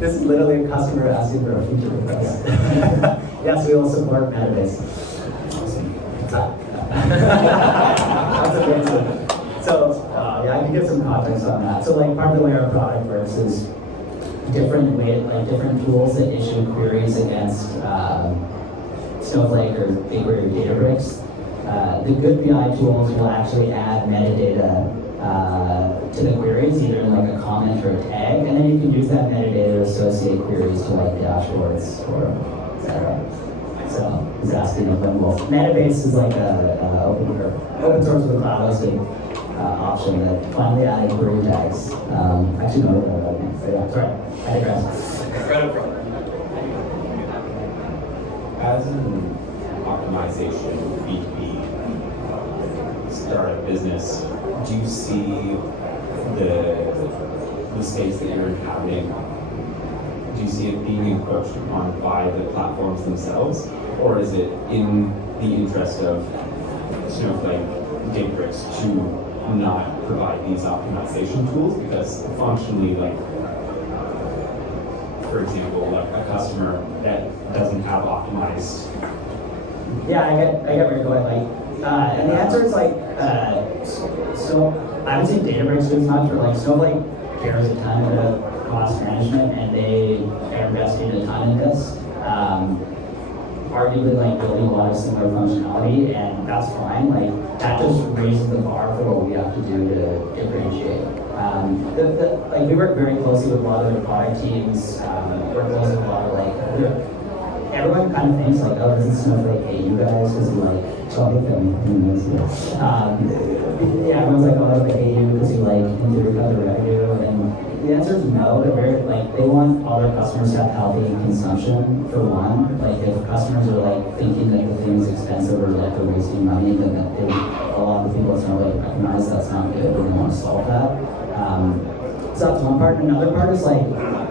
This is literally a customer asking for a feature request. Yes, we will support Metabase. That's amazing. So, yeah, I can give some context on that. So, like, part of the way our product works is different tools that issue queries against Snowflake or BigQuery or Databricks. The good BI tools will actually add metadata to the queries, either in like a comment or a tag, and then you can use that metadata to associate queries to like dashboards or etc. So he's asking if I'm well. Metabase is like a open source with a cloud hosting option that finally added query tags. Actually, no, so yeah, sorry, I digress. Right up front. As an optimization B2B startup business, do you see the space that you're inhabiting? Do you see it being encroached upon by the platforms themselves, or is it in the interest of Snowflake, Databricks to not provide these optimization tools? Because functionally, like, for example, like a customer that doesn't have optimized. Yeah, I get where you're going. Like, and the answer is like, so I would say Databricks does not, but like Snowflake cares a ton about cost management, and they are investing a ton in this. Arguably, like building a lot of similar functionality, and that's fine. Like that just raises the bar for what we have to do to differentiate. Like we work very closely with a lot of the product teams. We're close with a lot of like everyone kind of thinks like, oh, this is Snowflake AU guys, because we like Snowflake yeah, everyone's like, oh, that's like AU because you like do recover revenue, and the answer is no. They're very like they want all their customers to have healthy consumption for one. Like if customers are like thinking that the thing is expensive or like they're wasting money, then a lot of the people at Snowflake recognize that's not good, and they want to solve that. So that's one part. Another part is like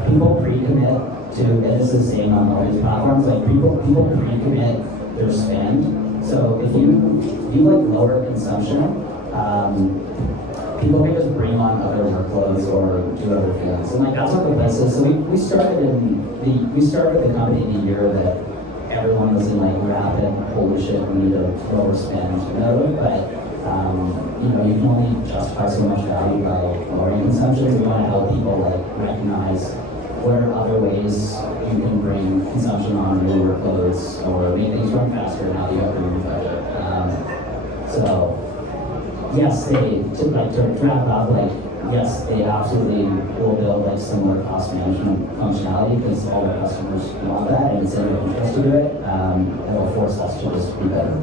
people pre-commit to, and this is the same on all these platforms. Like people pre-commit their spend. So if you like lower consumption, people can just bring on other workloads or do other things, and like that's what the best is. So we started the company in the year that everyone was in like rapid holy shit, we need to lower spend mode, but you know, you can only justify so much value by lowering consumption. We want to help people like recognize what are other ways you can bring consumption on new workloads or make things run faster now that you have a new budget. So yes, to wrap up, like yes, they absolutely will build like similar cost management functionality because all their customers want that, and it's in their interest to do it. It will force us to just be better.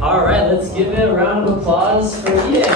All right, let's give it a round of applause for Ian.